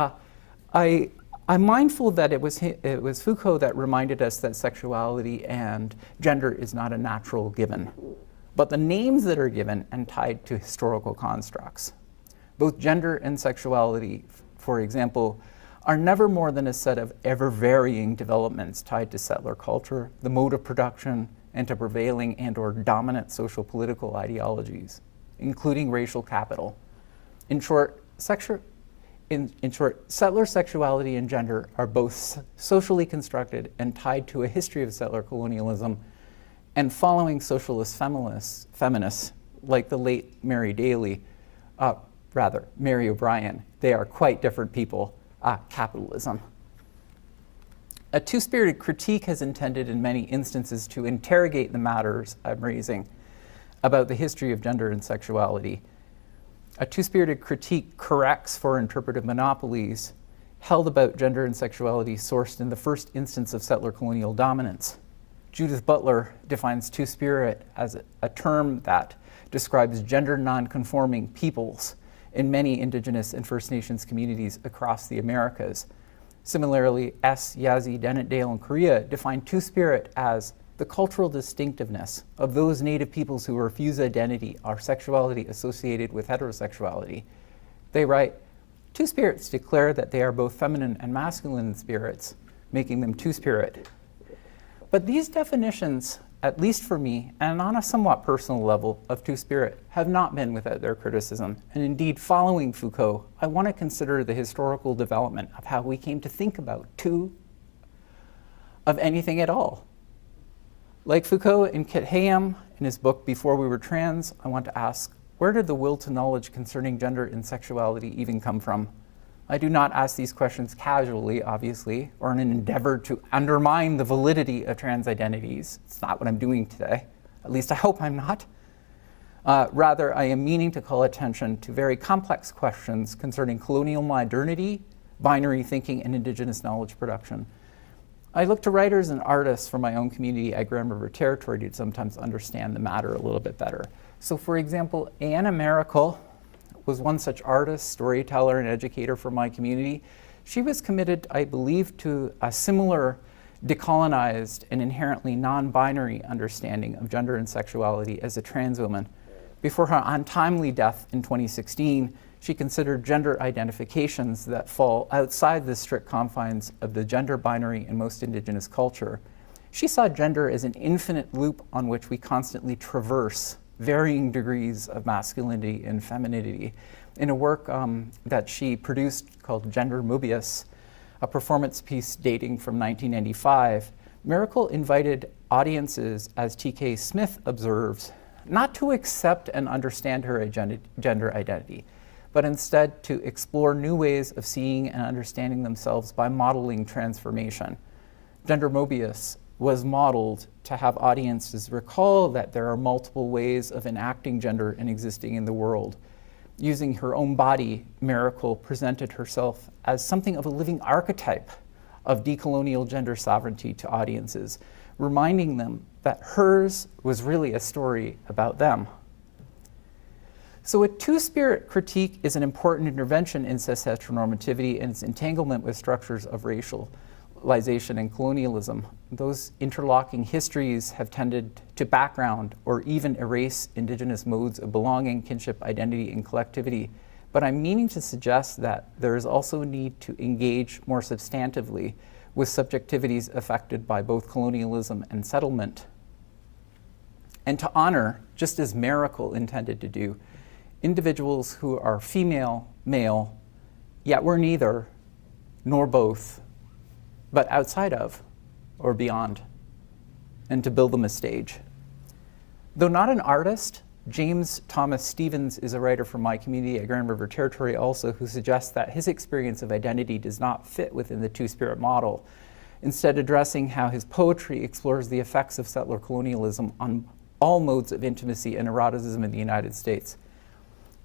I I'm mindful that it was Foucault that reminded us that sexuality and gender is not a natural given, but the names that are given and tied to historical constructs. Both gender and sexuality, for example, are never more than a set of ever-varying developments tied to settler culture, the mode of production, and to prevailing and or dominant social political ideologies, including racial capital. In short, settler sexuality and gender are both socially constructed and tied to a history of settler colonialism, and following socialist feminists like the late Mary O'Brien, they are quite different people. Capitalism. A two-spirited critique has intended in many instances to interrogate the matters I'm raising about the history of gender and sexuality. A two-spirited critique corrects for interpretive monopolies held about gender and sexuality sourced in the first instance of settler colonial dominance. Judith Butler defines two-spirit as a term that describes gender non-conforming peoples in many Indigenous and First Nations communities across the Americas. Similarly, S. Yazzie Dennett-Dale in Korea defined two-spirit as the cultural distinctiveness of those Native peoples who refuse identity or sexuality associated with heterosexuality. They write, two spirits declare that they are both feminine and masculine spirits, making them two-spirit. But these definitions, at least for me, and on a somewhat personal level of two-spirit, have not been without their criticism. And indeed, following Foucault, I want to consider the historical development of how we came to think about two of anything at all. Like Foucault and Kit Hayam in his book Before We Were Trans, I want to ask, where did the will to knowledge concerning gender and sexuality even come from? I do not ask these questions casually, obviously, or in an endeavor to undermine the validity of trans identities. It's not what I'm doing today. At least I hope I'm not. Rather, I am meaning to call attention to very complex questions concerning colonial modernity, binary thinking, and Indigenous knowledge production. I look to writers and artists from my own community at Grand River Territory to sometimes understand the matter a little bit better. So for example, Anna Miracle was one such artist, storyteller, and educator for my community. She was committed, I believe, to a similar decolonized and inherently non-binary understanding of gender and sexuality as a trans woman. Before her untimely death in 2016, she considered gender identifications that fall outside the strict confines of the gender binary in most Indigenous culture. She saw gender as an infinite loop on which we constantly traverse varying degrees of masculinity and femininity. In a work that she produced called Gender Mobius, a performance piece dating from 1995, Miracle invited audiences, as T.K. Smith observes, not to accept and understand her gender identity, but instead to explore new ways of seeing and understanding themselves by modeling transformation. Gender Mobius was modeled to have audiences recall that there are multiple ways of enacting gender and existing in the world. Using her own body, Miracle presented herself as something of a living archetype of decolonial gender sovereignty to audiences, reminding them that hers was really a story about them. So a two-spirit critique is an important intervention in cis heteronormativity and its entanglement with structures of racialization and colonialism. Those interlocking histories have tended to background or even erase Indigenous modes of belonging, kinship, identity, and collectivity. But I'm meaning to suggest that there is also a need to engage more substantively with subjectivities affected by both colonialism and settlement, and to honor, just as Miracle intended to do, individuals who are female, male, yet we're neither nor both, but outside of or beyond, and to build them a stage. Though not an artist, James Thomas Stevens is a writer from my community at Grand River Territory also, who suggests that his experience of identity does not fit within the two-spirit model, instead addressing how his poetry explores the effects of settler colonialism on all modes of intimacy and eroticism in the United States.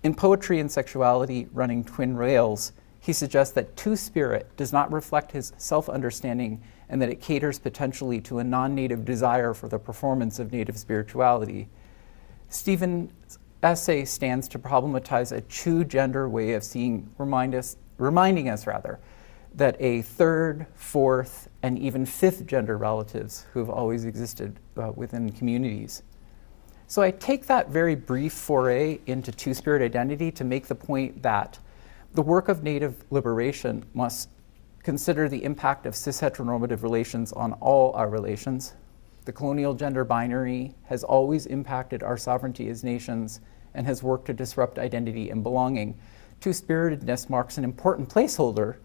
In Poetry and Sexuality, Running Twin Rails, he suggests that two-spirit does not reflect his self-understanding and that it caters potentially to a non-native desire for the performance of native spirituality. Stevens' essay stands to problematize a true gender way of seeing, reminding us that a third, fourth, and even fifth gender relatives who have always existed within communities. So I take that very brief foray into two-spirit identity to make the point that the work of Native liberation must consider the impact of cis-heteronormative relations on all our relations. The colonial gender binary has always impacted our sovereignty as nations and has worked to disrupt identity and belonging. Two-spiritedness marks an important placeholder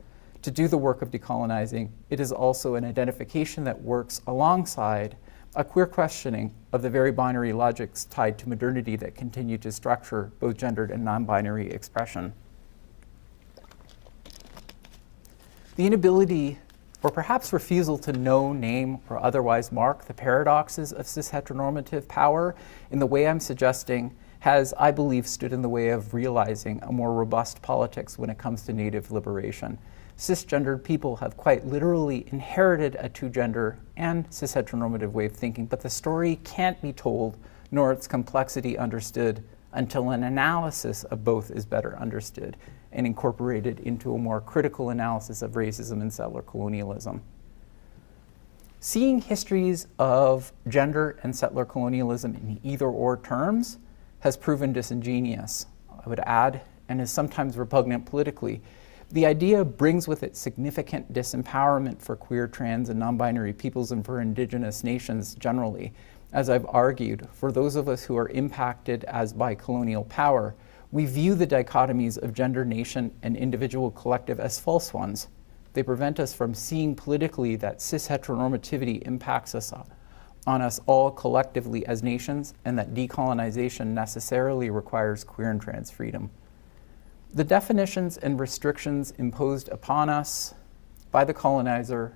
to do the work of decolonizing. It is also an identification that works alongside a queer questioning of the very binary logics tied to modernity that continue to structure both gendered and non-binary expression. The inability, or perhaps refusal to know, name, or otherwise mark the paradoxes of cis-heteronormative power in the way I'm suggesting has, I believe, stood in the way of realizing a more robust politics when it comes to Native liberation. Cisgendered people have quite literally inherited a two-gender and cis-heteronormative way of thinking, but the story can't be told, nor its complexity understood, until an analysis of both is better understood and incorporated into a more critical analysis of racism and settler colonialism. Seeing histories of gender and settler colonialism in either-or terms has proven disingenuous, I would add, and is sometimes repugnant politically. The idea brings with it significant disempowerment for queer, trans, and non-binary peoples and for Indigenous nations generally. As I've argued, for those of us who are impacted as by colonial power, we view the dichotomies of gender, nation, and individual collective as false ones. They prevent us from seeing politically that cis-heteronormativity impacts us on us all collectively as nations, and that decolonization necessarily requires queer and trans freedom. The definitions and restrictions imposed upon us by the colonizer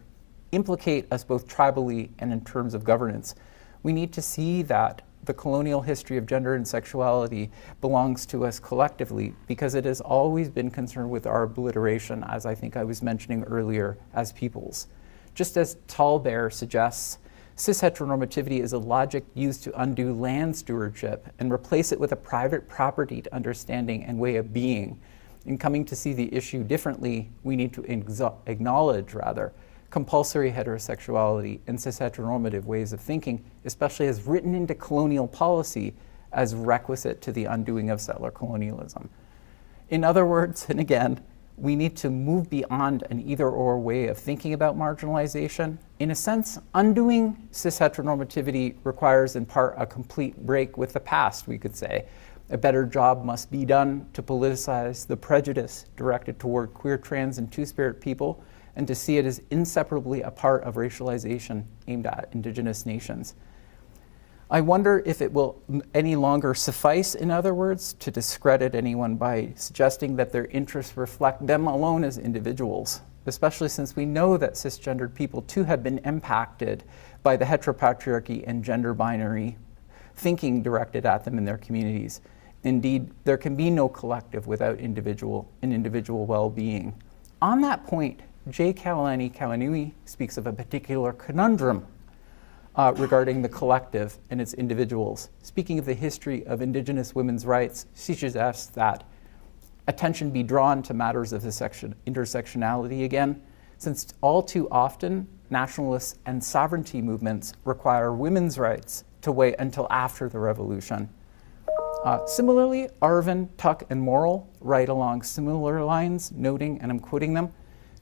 implicate us both tribally and in terms of governance. We need to see that the colonial history of gender and sexuality belongs to us collectively because it has always been concerned with our obliteration, as I think I was mentioning earlier, as peoples. Just as Tallbear suggests, cis-heteronormativity is a logic used to undo land stewardship and replace it with a private property to understanding and way of being. In coming to see the issue differently, we need to acknowledge, compulsory heterosexuality and cis-heteronormative ways of thinking, especially as written into colonial policy as requisite to the undoing of settler colonialism. In other words, and again, we need to move beyond an either-or way of thinking about marginalization. In a sense, undoing cis-heteronormativity requires in part a complete break with the past, we could say. A better job must be done to politicize the prejudice directed toward queer, trans, and two-spirit people, and to see it as inseparably a part of racialization aimed at Indigenous nations. I wonder if it will any longer suffice, in other words, to discredit anyone by suggesting that their interests reflect them alone as individuals, especially since we know that cisgendered people too have been impacted by the heteropatriarchy and gender binary thinking directed at them in their communities. Indeed, there can be no collective without individual well-being. On that point, J. Kaulani Kauanui speaks of a particular conundrum regarding the collective and its individuals. Speaking of the history of Indigenous women's rights, she suggests that attention be drawn to matters of intersectionality again, since all too often nationalist and sovereignty movements require women's rights to wait until after the revolution. Similarly, Arvin, Tuck, and Morrill write along similar lines, noting, and I'm quoting them,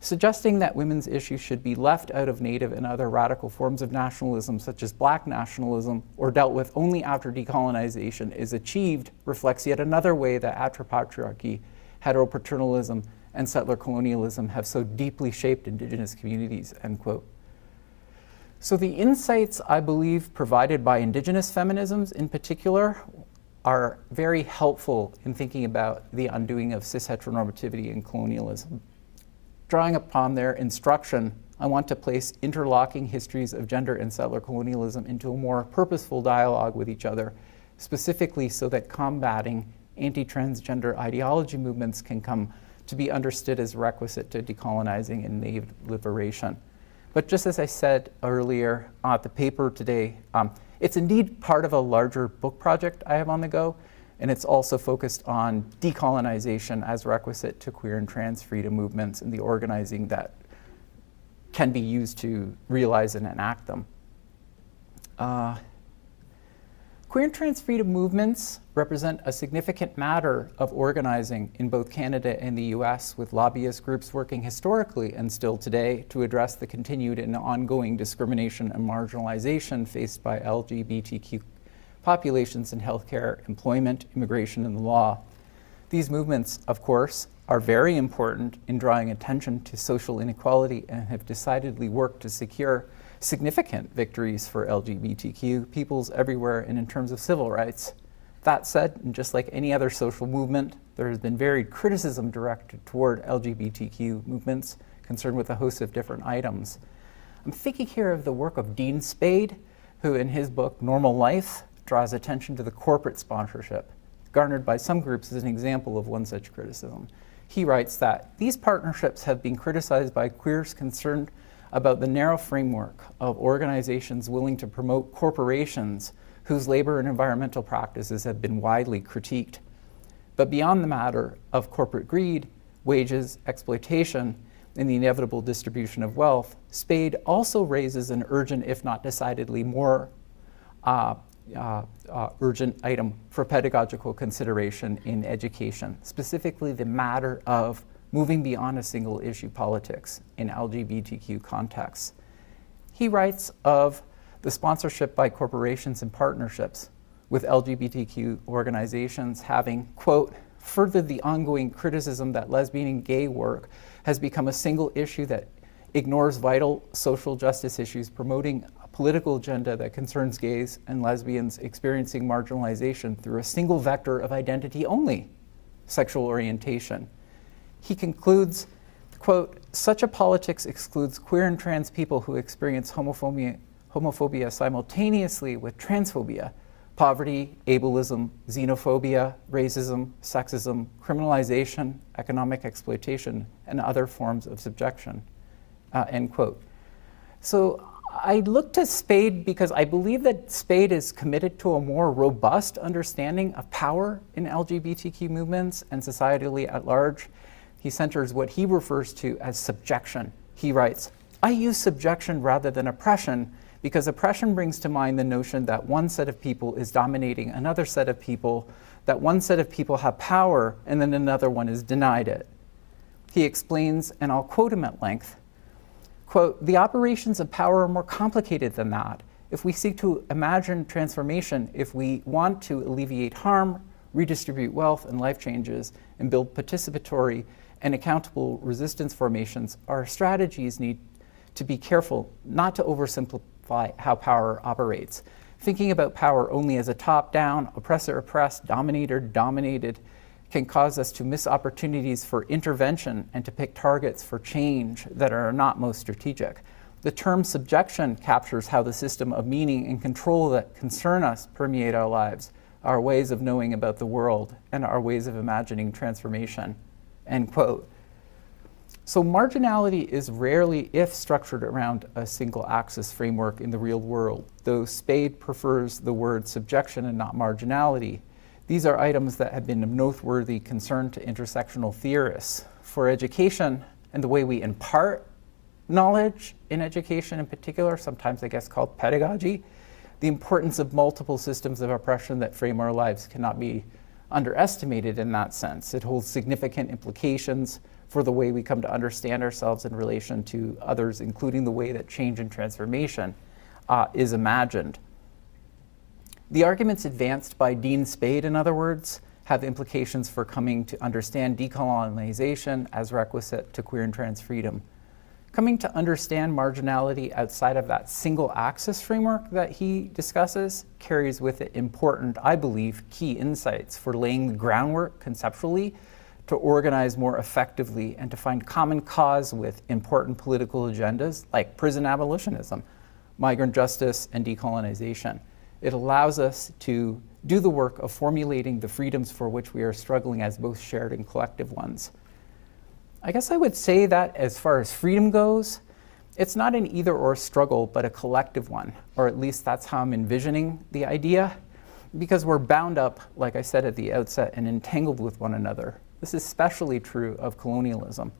suggesting that women's issues should be left out of Native and other radical forms of nationalism, such as Black nationalism, or dealt with only after decolonization is achieved, reflects yet another way that heteropatriarchy, heteropaternalism, and settler colonialism have so deeply shaped Indigenous communities, end quote. So the insights, I believe, provided by Indigenous feminisms in particular are very helpful in thinking about the undoing of cis-heteronormativity and colonialism. Drawing upon their instruction, I want to place interlocking histories of gender and settler colonialism into a more purposeful dialogue with each other, specifically so that combating anti-transgender ideology movements can come to be understood as requisite to decolonizing and Native liberation. But just as I said earlier, the paper today, it's indeed part of a larger book project I have on the go, and it's also focused on decolonization as requisite to queer and trans freedom movements and the organizing that can be used to realize and enact them. Queer and trans freedom movements represent a significant matter of organizing in both Canada and the US, with lobbyist groups working historically and still today to address the continued and ongoing discrimination and marginalization faced by LGBTQ populations in healthcare, employment, immigration, and the law. These movements, of course, are very important in drawing attention to social inequality and have decidedly worked to secure significant victories for LGBTQ peoples everywhere and in terms of civil rights. That said, and just like any other social movement, there has been varied criticism directed toward LGBTQ movements concerned with a host of different items. I'm thinking here of the work of Dean Spade, who in his book, Normal Life, draws attention to the corporate sponsorship, garnered by some groups as an example of one such criticism. He writes that these partnerships have been criticized by queers concerned about the narrow framework of organizations willing to promote corporations whose labor and environmental practices have been widely critiqued. But beyond the matter of corporate greed, wages, exploitation, and the inevitable distribution of wealth, Spade also raises an urgent, if not decidedly more urgent item for pedagogical consideration in education, specifically the matter of moving beyond a single issue politics in LGBTQ contexts. He writes of the sponsorship by corporations and partnerships with LGBTQ organizations having, quote, furthered the ongoing criticism that lesbian and gay work has become a single issue that ignores vital social justice issues, promoting a political agenda that concerns gays and lesbians experiencing marginalization through a single vector of identity only, sexual orientation. He concludes, quote, such a politics excludes queer and trans people who experience homophobia simultaneously with transphobia, poverty, ableism, xenophobia, racism, sexism, criminalization, economic exploitation, and other forms of subjection, end quote. So I looked to Spade because I believe that Spade is committed to a more robust understanding of power in LGBTQ movements and societally at large. He centers what he refers to as subjection. He writes, I use subjection rather than oppression because oppression brings to mind the notion that one set of people is dominating another set of people, that one set of people have power and then another one is denied it. He explains, and I'll quote him at length, quote, the operations of power are more complicated than that. If we seek to imagine transformation, if we want to alleviate harm, redistribute wealth and life changes, and build participatory and accountable resistance formations, our strategies need to be careful not to oversimplify how power operates. Thinking about power only as a top-down, oppressor-oppressed, dominator-dominated can cause us to miss opportunities for intervention and to pick targets for change that are not most strategic. The term subjection captures how the system of meaning and control that concern us permeate our lives, our ways of knowing about the world, and our ways of imagining transformation, end quote. So marginality is rarely, if structured around a single axis framework in the real world, though Spade prefers the word subjection and not marginality. These are items that have been of noteworthy concern to intersectional theorists. For education and the way we impart knowledge in education in particular, sometimes I guess called pedagogy, the importance of multiple systems of oppression that frame our lives cannot be underestimated in that sense. It holds significant implications for the way we come to understand ourselves in relation to others, including the way that change and transformation is imagined. The arguments advanced by Dean Spade, in other words, have implications for coming to understand decolonization as requisite to queer and trans freedom. Coming to understand marginality outside of that single axis framework that he discusses carries with it important, I believe, key insights for laying the groundwork conceptually to organize more effectively and to find common cause with important political agendas like prison abolitionism, migrant justice, and decolonization. It allows us to do the work of formulating the freedoms for which we are struggling as both shared and collective ones. I guess I would say that as far as freedom goes, it's not an either-or struggle, but a collective one, or at least that's how I'm envisioning the idea, because we're bound up, like I said at the outset, and entangled with one another. This is especially true of colonialism.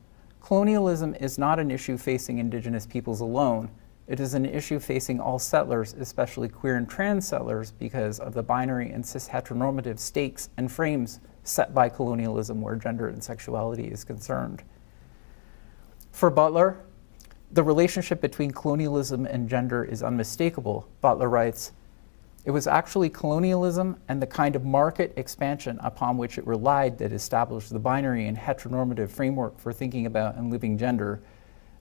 colonialism is not an issue facing Indigenous peoples alone. It is an issue facing all settlers, especially queer and trans settlers, because of the binary and cis-heteronormative stakes and frames set by colonialism where gender and sexuality is concerned. For Butler, the relationship between colonialism and gender is unmistakable. Butler writes, "It was actually colonialism and the kind of market expansion upon which it relied that established the binary and heteronormative framework for thinking about and living gender."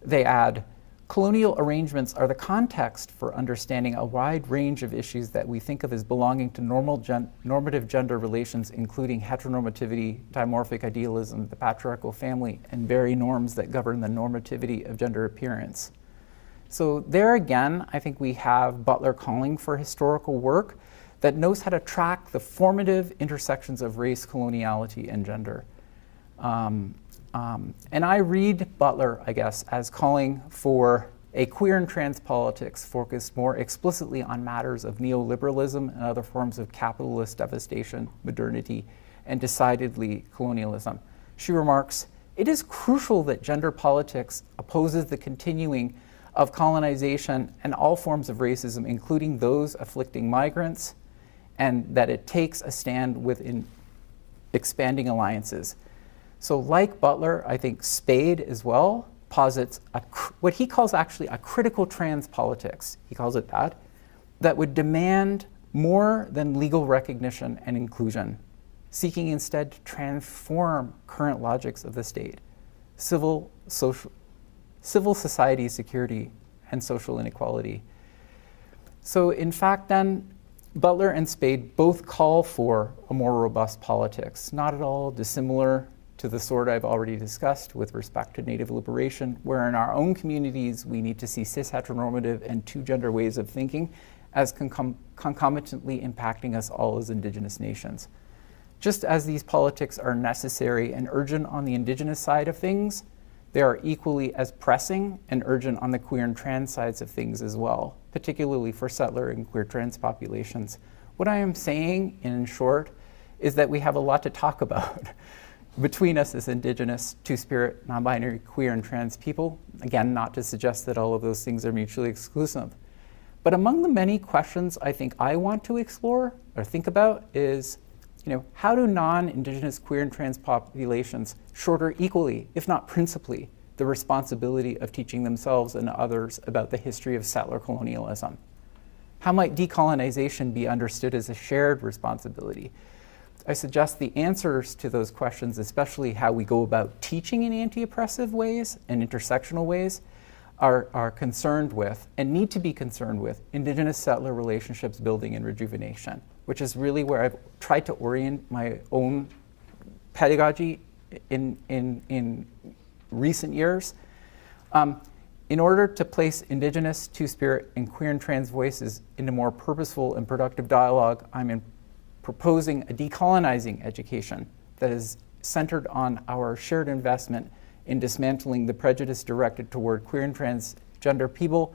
They add, "Colonial arrangements are the context for understanding a wide range of issues that we think of as belonging to normative gender relations, including heteronormativity, dimorphic idealism, the patriarchal family, and very norms that govern the normativity of gender appearance." So there again, I think we have Butler calling for historical work that knows how to track the formative intersections of race, coloniality, and gender. And I read Butler, I guess, as calling for a queer and trans politics focused more explicitly on matters of neoliberalism and other forms of capitalist devastation, modernity, and decidedly colonialism. She remarks, "It is crucial that gender politics opposes the continuing of colonization and all forms of racism, including those afflicting migrants, and that it takes a stand within expanding alliances." So like Butler, I think Spade as well posits what he calls actually a critical trans politics, he calls it that would demand more than legal recognition and inclusion, seeking instead to transform current logics of the state, civil society security, and social inequality. So in fact then, Butler and Spade both call for a more robust politics, not at all dissimilar to the sort I've already discussed with respect to Native liberation, where in our own communities we need to see cis-heteronormative and two-gender ways of thinking as concomitantly impacting us all as Indigenous nations. Just as these politics are necessary and urgent on the Indigenous side of things, they are equally as pressing and urgent on the queer and trans sides of things as well, particularly for settler and queer trans populations. What I am saying, in short, is that we have a lot to talk about between us as Indigenous, Two-Spirit, non-binary, queer, and trans people. Again, not to suggest that all of those things are mutually exclusive. But among the many questions I think I want to explore or think about is, how do non-Indigenous queer and trans populations shoulder equally, if not principally, the responsibility of teaching themselves and others about the history of settler colonialism? How might decolonization be understood as a shared responsibility? I suggest the answers to those questions, especially how we go about teaching in anti-oppressive ways and intersectional ways, are concerned with and need to be concerned with Indigenous settler relationships building and rejuvenation, which is really where I've tried to orient my own pedagogy in recent years. In order to place Indigenous, Two-Spirit, and queer and trans voices into more purposeful and productive dialogue, I'm proposing a decolonizing education that is centered on our shared investment in dismantling the prejudice directed toward queer and transgender people,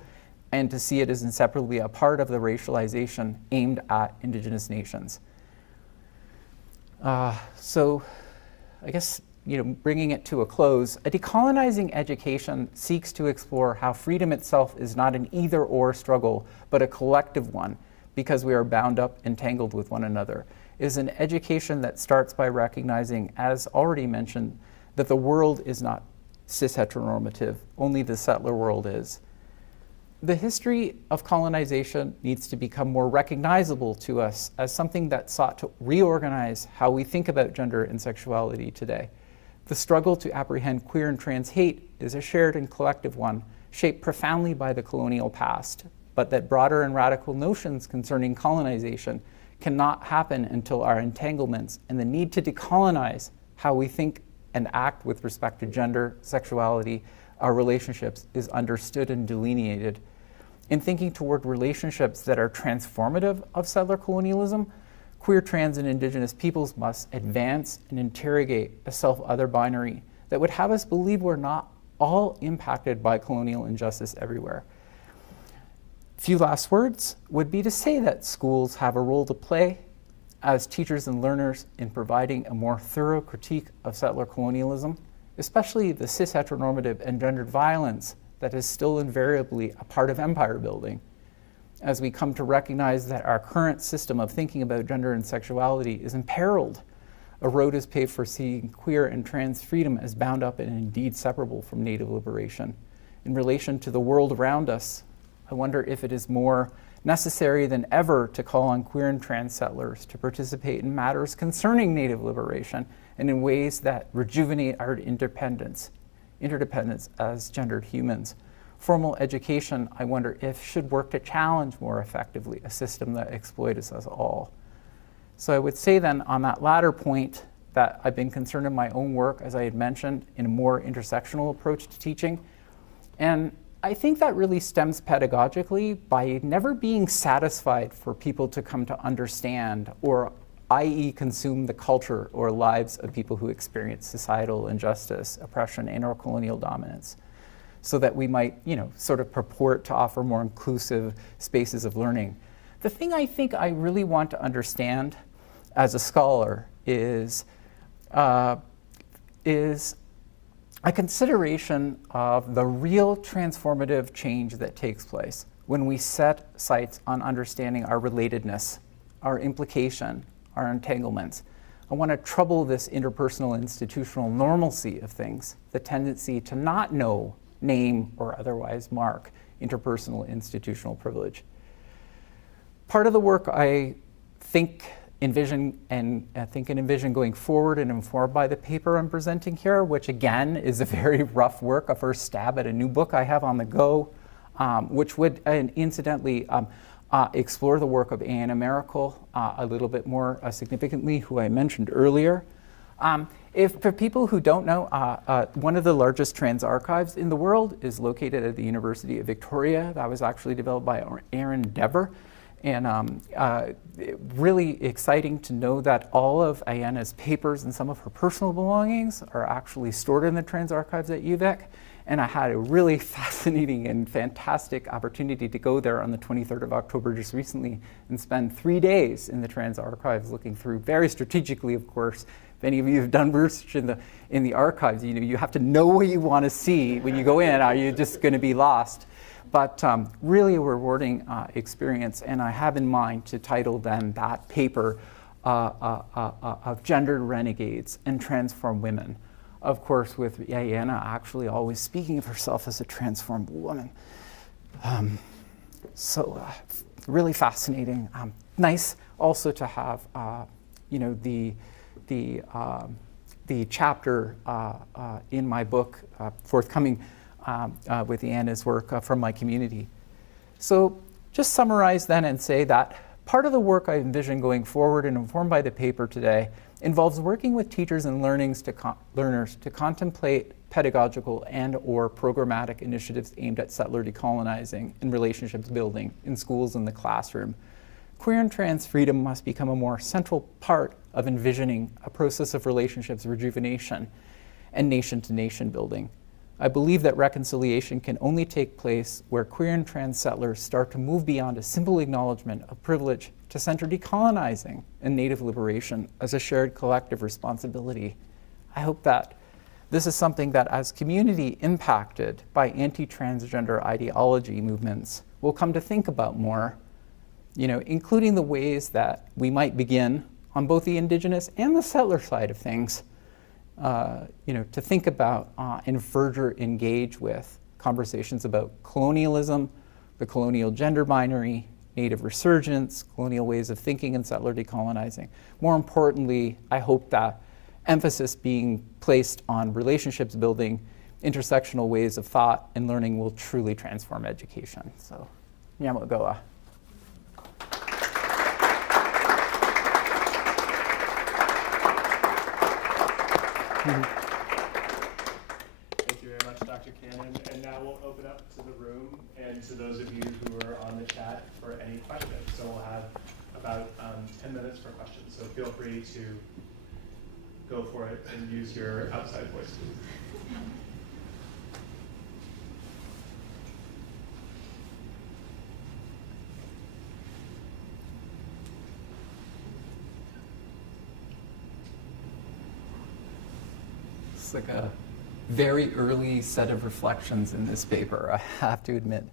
and to see it as inseparably a part of the racialization aimed at Indigenous nations. So I guess, bringing it to a close, a decolonizing education seeks to explore how freedom itself is not an either-or struggle, but a collective one, because we are bound up and tangled with one another. It is an education that starts by recognizing, as already mentioned, that the world is not cis-heteronormative, only the settler world is. The history of colonization needs to become more recognizable to us as something that sought to reorganize how we think about gender and sexuality today. The struggle to apprehend queer and trans hate is a shared and collective one, shaped profoundly by the colonial past, but that broader and radical notions concerning colonization cannot happen until our entanglements and the need to decolonize how we think and act with respect to gender, sexuality, our relationships is understood and delineated. In thinking toward relationships that are transformative of settler colonialism, queer, trans, and Indigenous peoples must advance and interrogate a self-other binary that would have us believe we're not all impacted by colonial injustice everywhere. Few last words would be to say that schools have a role to play as teachers and learners in providing a more thorough critique of settler colonialism especially the cis heteronormative and gendered violence that is still invariably a part of empire building, as we come to recognize that our current system of thinking about gender and sexuality is imperiled. A road is paved for seeing queer and trans freedom as bound up and indeed separable from Native liberation. In relation to the world around us, I wonder if it is more necessary than ever to call on queer and trans settlers to participate in matters concerning Native liberation and in ways that rejuvenate our interdependence as gendered humans. Formal education, I wonder if, should work to challenge more effectively a system that exploits us all. So I would say then on that latter point that I've been concerned in my own work, as I had mentioned, in a more intersectional approach to teaching. And I think that really stems pedagogically by never being satisfied for people to come to understand, or i.e. consume the culture or lives of people who experience societal injustice, oppression, and or colonial dominance, so that we might, sort of purport to offer more inclusive spaces of learning. The thing I think I really want to understand as a scholar is a consideration of the real transformative change that takes place when we set sights on understanding our relatedness, our implication, our entanglements. I want to trouble this interpersonal institutional normalcy of things, the tendency to not know, name, or otherwise mark interpersonal institutional privilege. Part of the work I think envision going forward and informed by the paper I'm presenting here, which again is a very rough work, a first stab at a new book I have on the go, which would incidentally explore the work of Anna Miracle a little bit more significantly, who I mentioned earlier. If for people who don't know, one of the largest trans archives in the world is located at the University of Victoria. That was actually developed by Aaron Dever. And really exciting to know that all of Ayanna's papers and some of her personal belongings are actually stored in the trans archives at UVic. And I had a really fascinating and fantastic opportunity to go there on the 23rd of October just recently and spend 3 days in the trans archives looking through, very strategically, of course. If any of you have done research in the archives, you have to know what you want to see when you go in. Are you just going to be lost? But really a rewarding experience, and I have in mind to title then that paper of Gendered Renegades and Transformed Women. Of course, with Ayanna actually always speaking of herself as a transformed woman. Really fascinating. Nice also to have the chapter in my book forthcoming with Ayanna's work from my community. So just summarize then and say that part of the work I envision going forward and informed by the paper today involves working with teachers and learners to contemplate pedagogical and or programmatic initiatives aimed at settler decolonizing and relationships building in schools and the classroom. Queer and trans freedom must become a more central part of envisioning a process of relationships rejuvenation and nation-to-nation building. I believe that reconciliation can only take place where queer and trans settlers start to move beyond a simple acknowledgement of privilege to center decolonizing and Native liberation as a shared collective responsibility. I hope that this is something that, as community impacted by anti-transgender ideology movements, we'll come to think about more, including the ways that we might begin on both the Indigenous and the settler side of things, to think about and further engage with conversations about colonialism, the colonial gender binary, Native resurgence, colonial ways of thinking, and settler decolonizing. More importantly, I hope that emphasis being placed on relationships building, intersectional ways of thought and learning will truly transform education. So, Nyamagoa. Thank you very much, Dr. Cannon. And now we'll open up to the room and to those of you who are on the chat for any questions. So we'll have about 10 minutes for questions. So feel free to go for it and use your outside voice. It's like a very early set of reflections in this paper, I have to admit.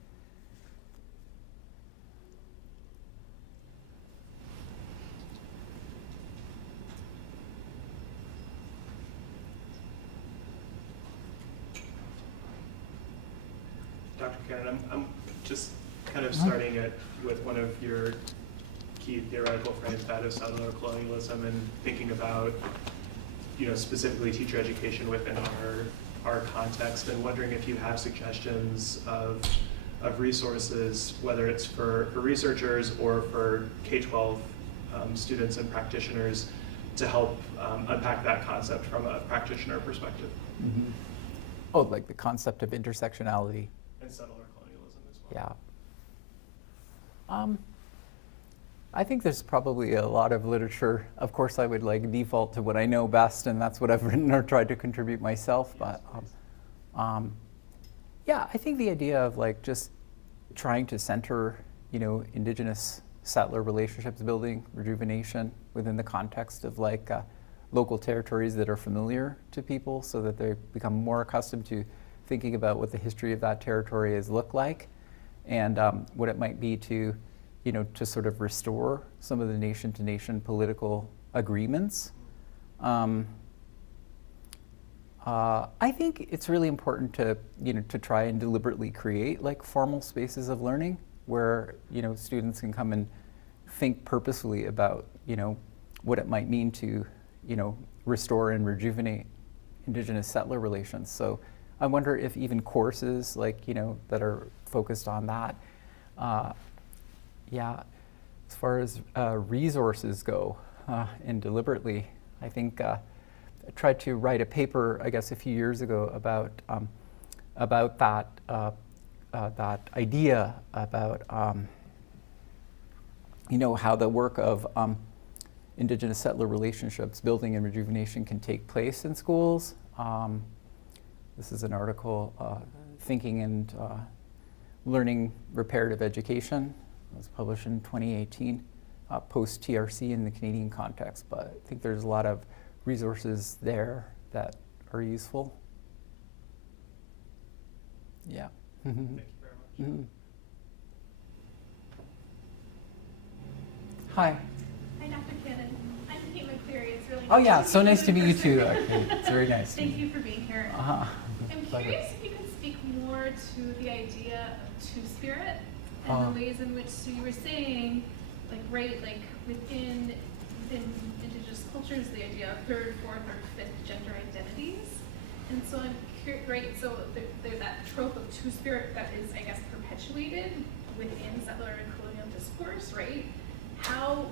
Dr. Karen, I'm just kind of starting with one of your key theoretical frames, that of settler colonialism, and thinking about, specifically teacher education within our context, and wondering if you have suggestions of resources, whether it's for researchers or for K-12 students and practitioners, to help unpack that concept from a practitioner perspective. Mm-hmm. Oh, like the concept of intersectionality. And settler colonialism as well. Yeah. I think there's probably a lot of literature. Of course, I would like default to what I know best, and that's what I've written or tried to contribute myself. But yeah, I think the idea of like just trying to center, Indigenous settler relationships building, rejuvenation within the context of like local territories that are familiar to people, so that they become more accustomed to thinking about what the history of that territory has looked like, and what it might be to, to sort of restore some of the nation-to-nation political agreements. I think it's really important to, to try and deliberately create like formal spaces of learning where, students can come and think purposefully about, what it might mean to, restore and rejuvenate Indigenous settler relations. So I wonder if even courses like, that are focused on that. Yeah, as far as resources go, and deliberately, I think I tried to write a paper, I guess, a few years ago about that that idea about how the work of Indigenous settler relationships building and rejuvenation can take place in schools. This is an article, Thinking and Learning Reparative Education. It was published in 2018, post-TRC in the Canadian context, but I think there's a lot of resources there that are useful. Yeah. Thank you very much. Mm-hmm. Hi. Hi, Dr. Cannon. I'm Kate McCleary. It's really Oh yeah, so nice to meet you person. too. It's very nice. Thank you for being here. Uh-huh. I'm Pleasure. curious if you could speak more to the idea of two-spirit and the ways in which, so you were saying, like within Indigenous cultures, the idea of third, fourth, or fifth gender identities. And so I'm curious, right, so there's that trope of two-spirit that is, I guess, perpetuated within settler and colonial discourse, right?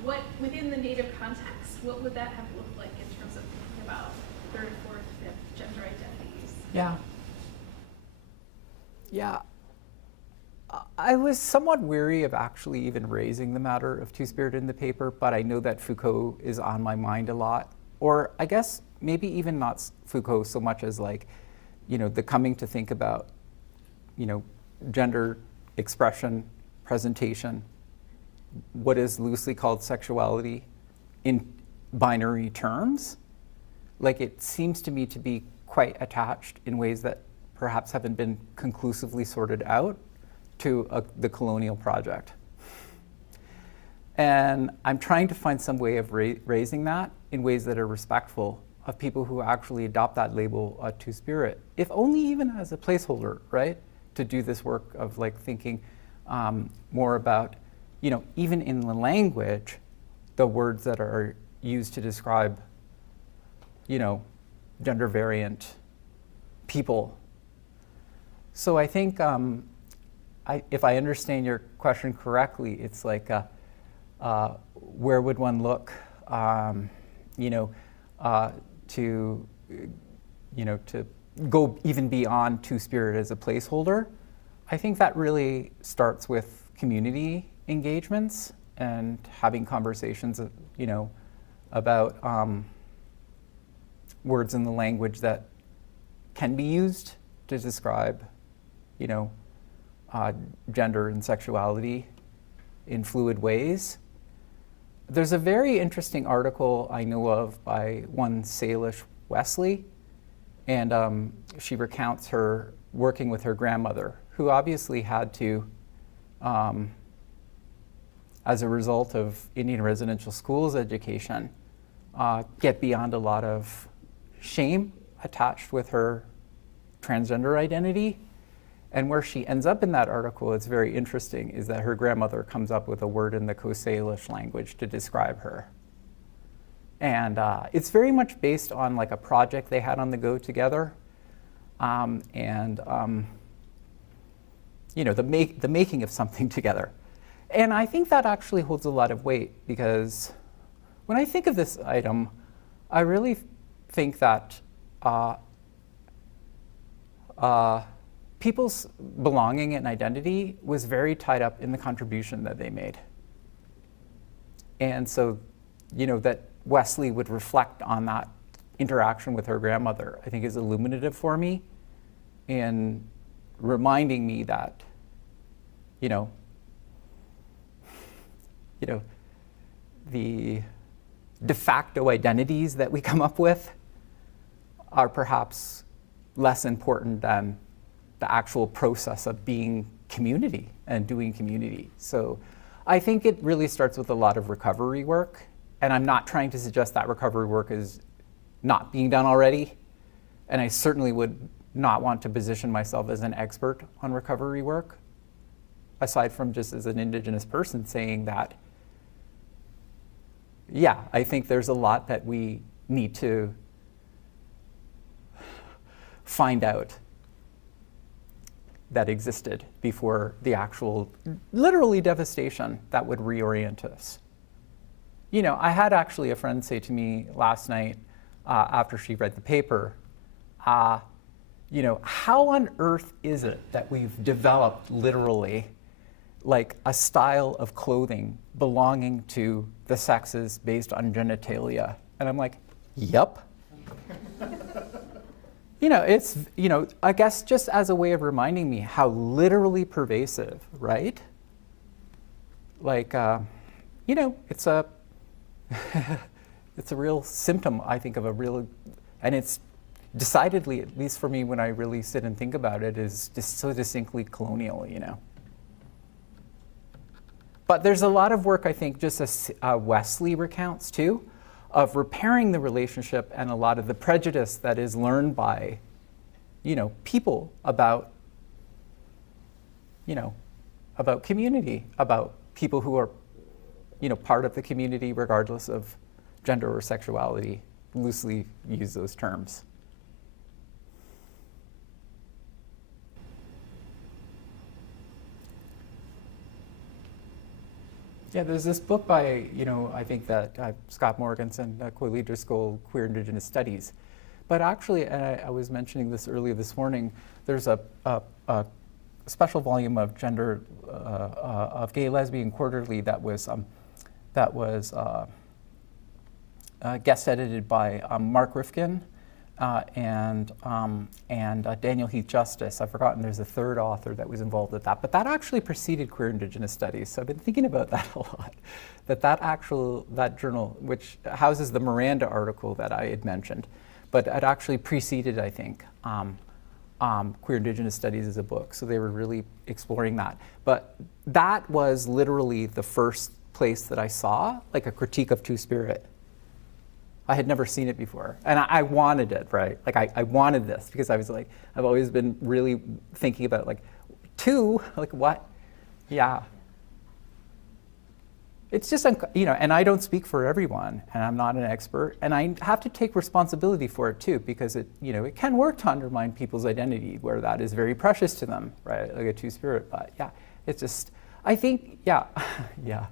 What within the Native context, what would that have looked like in terms of thinking about third, fourth, fifth gender identities? Yeah. Yeah. I was somewhat weary of actually even raising the matter of two-spirit in the paper, but I know that Foucault is on my mind a lot. Or I guess maybe even not Foucault so much as like, the coming to think about, gender expression, presentation, what is loosely called sexuality in binary terms. Like it seems to me to be quite attached in ways that perhaps haven't been conclusively sorted out to the colonial project. And I'm trying to find some way of raising that in ways that are respectful of people who actually adopt that label two-spirit, if only even as a placeholder, right? To do this work of like thinking more about, even in the language, the words that are used to describe, gender variant people. So I think if I understand your question correctly, it's like, where would one look, to go even beyond two-spirit as a placeholder? I think that really starts with community engagements and having conversations, about words in the language that can be used to describe, gender and sexuality in fluid ways. There's a very interesting article I know of by one Salish Wesley And she recounts her working with her grandmother, who obviously had to, as a result of Indian residential schools education, get beyond a lot of shame attached with her transgender identity. And where she ends up in that article, it's very interesting, is that her grandmother comes up with a word in the Coast Salish language to describe her. And it's very much based on like a project they had on the go together. You know, the making of something together. And I think that actually holds a lot of weight, because when I think of this item, I really think that people's belonging and identity was very tied up in the contribution that they made. And so, you know, that Wesley would reflect on that interaction with her grandmother, I think is illuminative for me in reminding me that, you know, the de facto identities that we come up with are perhaps less important than the actual process of being community and doing community. So I think it really starts with a lot of recovery work, and I'm not trying to suggest that recovery work is not being done already, and I certainly would not want to position myself as an expert on recovery work, aside from just as an Indigenous person saying that, yeah, I think there's a lot that we need to find out that existed before the actual, literally devastation that would reorient us. You know, I had actually a friend say to me last night after she read the paper, you know, how on earth is it that we've developed literally like a style of clothing belonging to the sexes based on genitalia? And I'm like, yep. You know, it's, you know, I guess just as a way of reminding me how literally pervasive, right? Like, you know, it's a, it's a real symptom, I think, of a real, and it's decidedly, at least for me when I really sit and think about it, is just so distinctly colonial, you know. But there's a lot of work, I think, just as Wesley recounts too, of repairing the relationship and a lot of the prejudice that is learned by, you know, people about, you know, about community, about people who are, you know, part of the community regardless of gender or sexuality, loosely use those terms. Yeah, there's this book by, you know, I think that Scott Morganson, Coyley Driscoll, Queer Indigenous Studies. But actually, and I was mentioning this earlier this morning, there's a special volume of of Gay Lesbian Quarterly that was guest edited by Mark Rifkin and Daniel Heath Justice. I've forgotten there's a third author that was involved with that, but that actually preceded Queer Indigenous Studies. So I've been thinking about that a lot. That journal, which houses the Miranda article that I had mentioned, but it actually preceded, I think, Queer Indigenous Studies as a book. So they were really exploring that. But that was literally the first place that I saw like a critique of Two-Spirit. I had never seen it before, and I wanted it, right? Like I wanted this because I was like, I've always been really thinking about like, two, like what? Yeah. It's just, you know, and I don't speak for everyone, and I'm not an expert, and I have to take responsibility for it too, because it, you know, it can work to undermine people's identity where that is very precious to them, right? Like a Two-Spirit, but yeah, it's just, I think, yeah, yeah.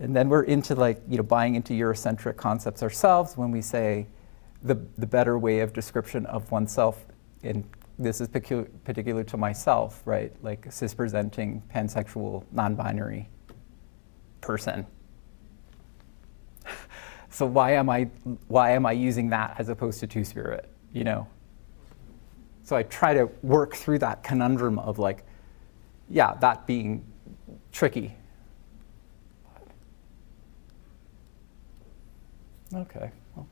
And then we're into like, you know, buying into Eurocentric concepts ourselves when we say the better way of description of oneself, and this is particular to myself, right? Like cis-presenting, pansexual, non-binary person. So why am I using that as opposed to Two-Spirit, you know? So I try to work through that conundrum of like, yeah, that being tricky. Okay. Well.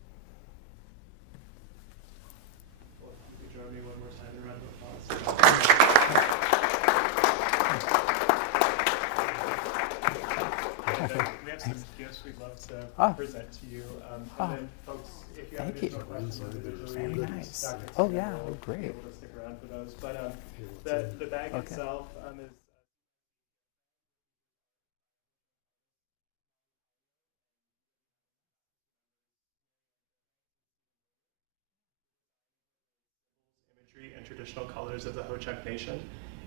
gifts we'd love to Ah. present to you. Ah. And then folks, if you have Thank you. additional questions individually, Very nice. Dr. Oh, Skinner yeah. will Oh, be great. able to stick around for those. But the bag Okay. itself is imagery and traditional colors of the Ho-Chunk Nation.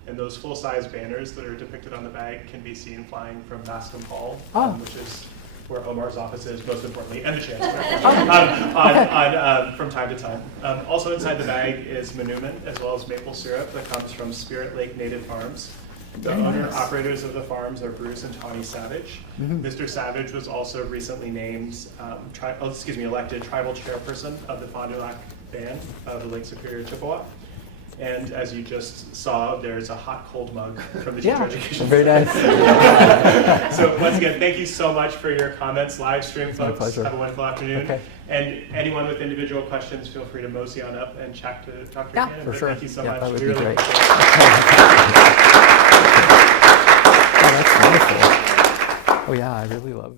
And those full-size banners that are depicted on the bag can be seen flying from Bascom Hall, Oh. which is where Omar's office is, most importantly, and the Chancellor, from time to time. Also inside the bag is Manuman, as well as maple syrup that comes from Spirit Lake Native Farms. The Very nice. owner-operators of the farms are Bruce and Tawny Savage. Mr. Savage was also recently named, elected tribal chairperson of the Fond du Lac Band of the Lake Superior Chippewa. And as you just saw, there's a hot, cold mug from the Teacher Yeah, Education very nice. So once again, thank you so much for your comments. Live stream, My folks. pleasure. Have a wonderful afternoon. Okay. And anyone with individual questions, feel free to mosey on up and chat to Dr. Yeah, Cannon. for But sure. Thank you so Yeah, much. that would We be really great. appreciate it. Oh, that's wonderful. Oh yeah, I really love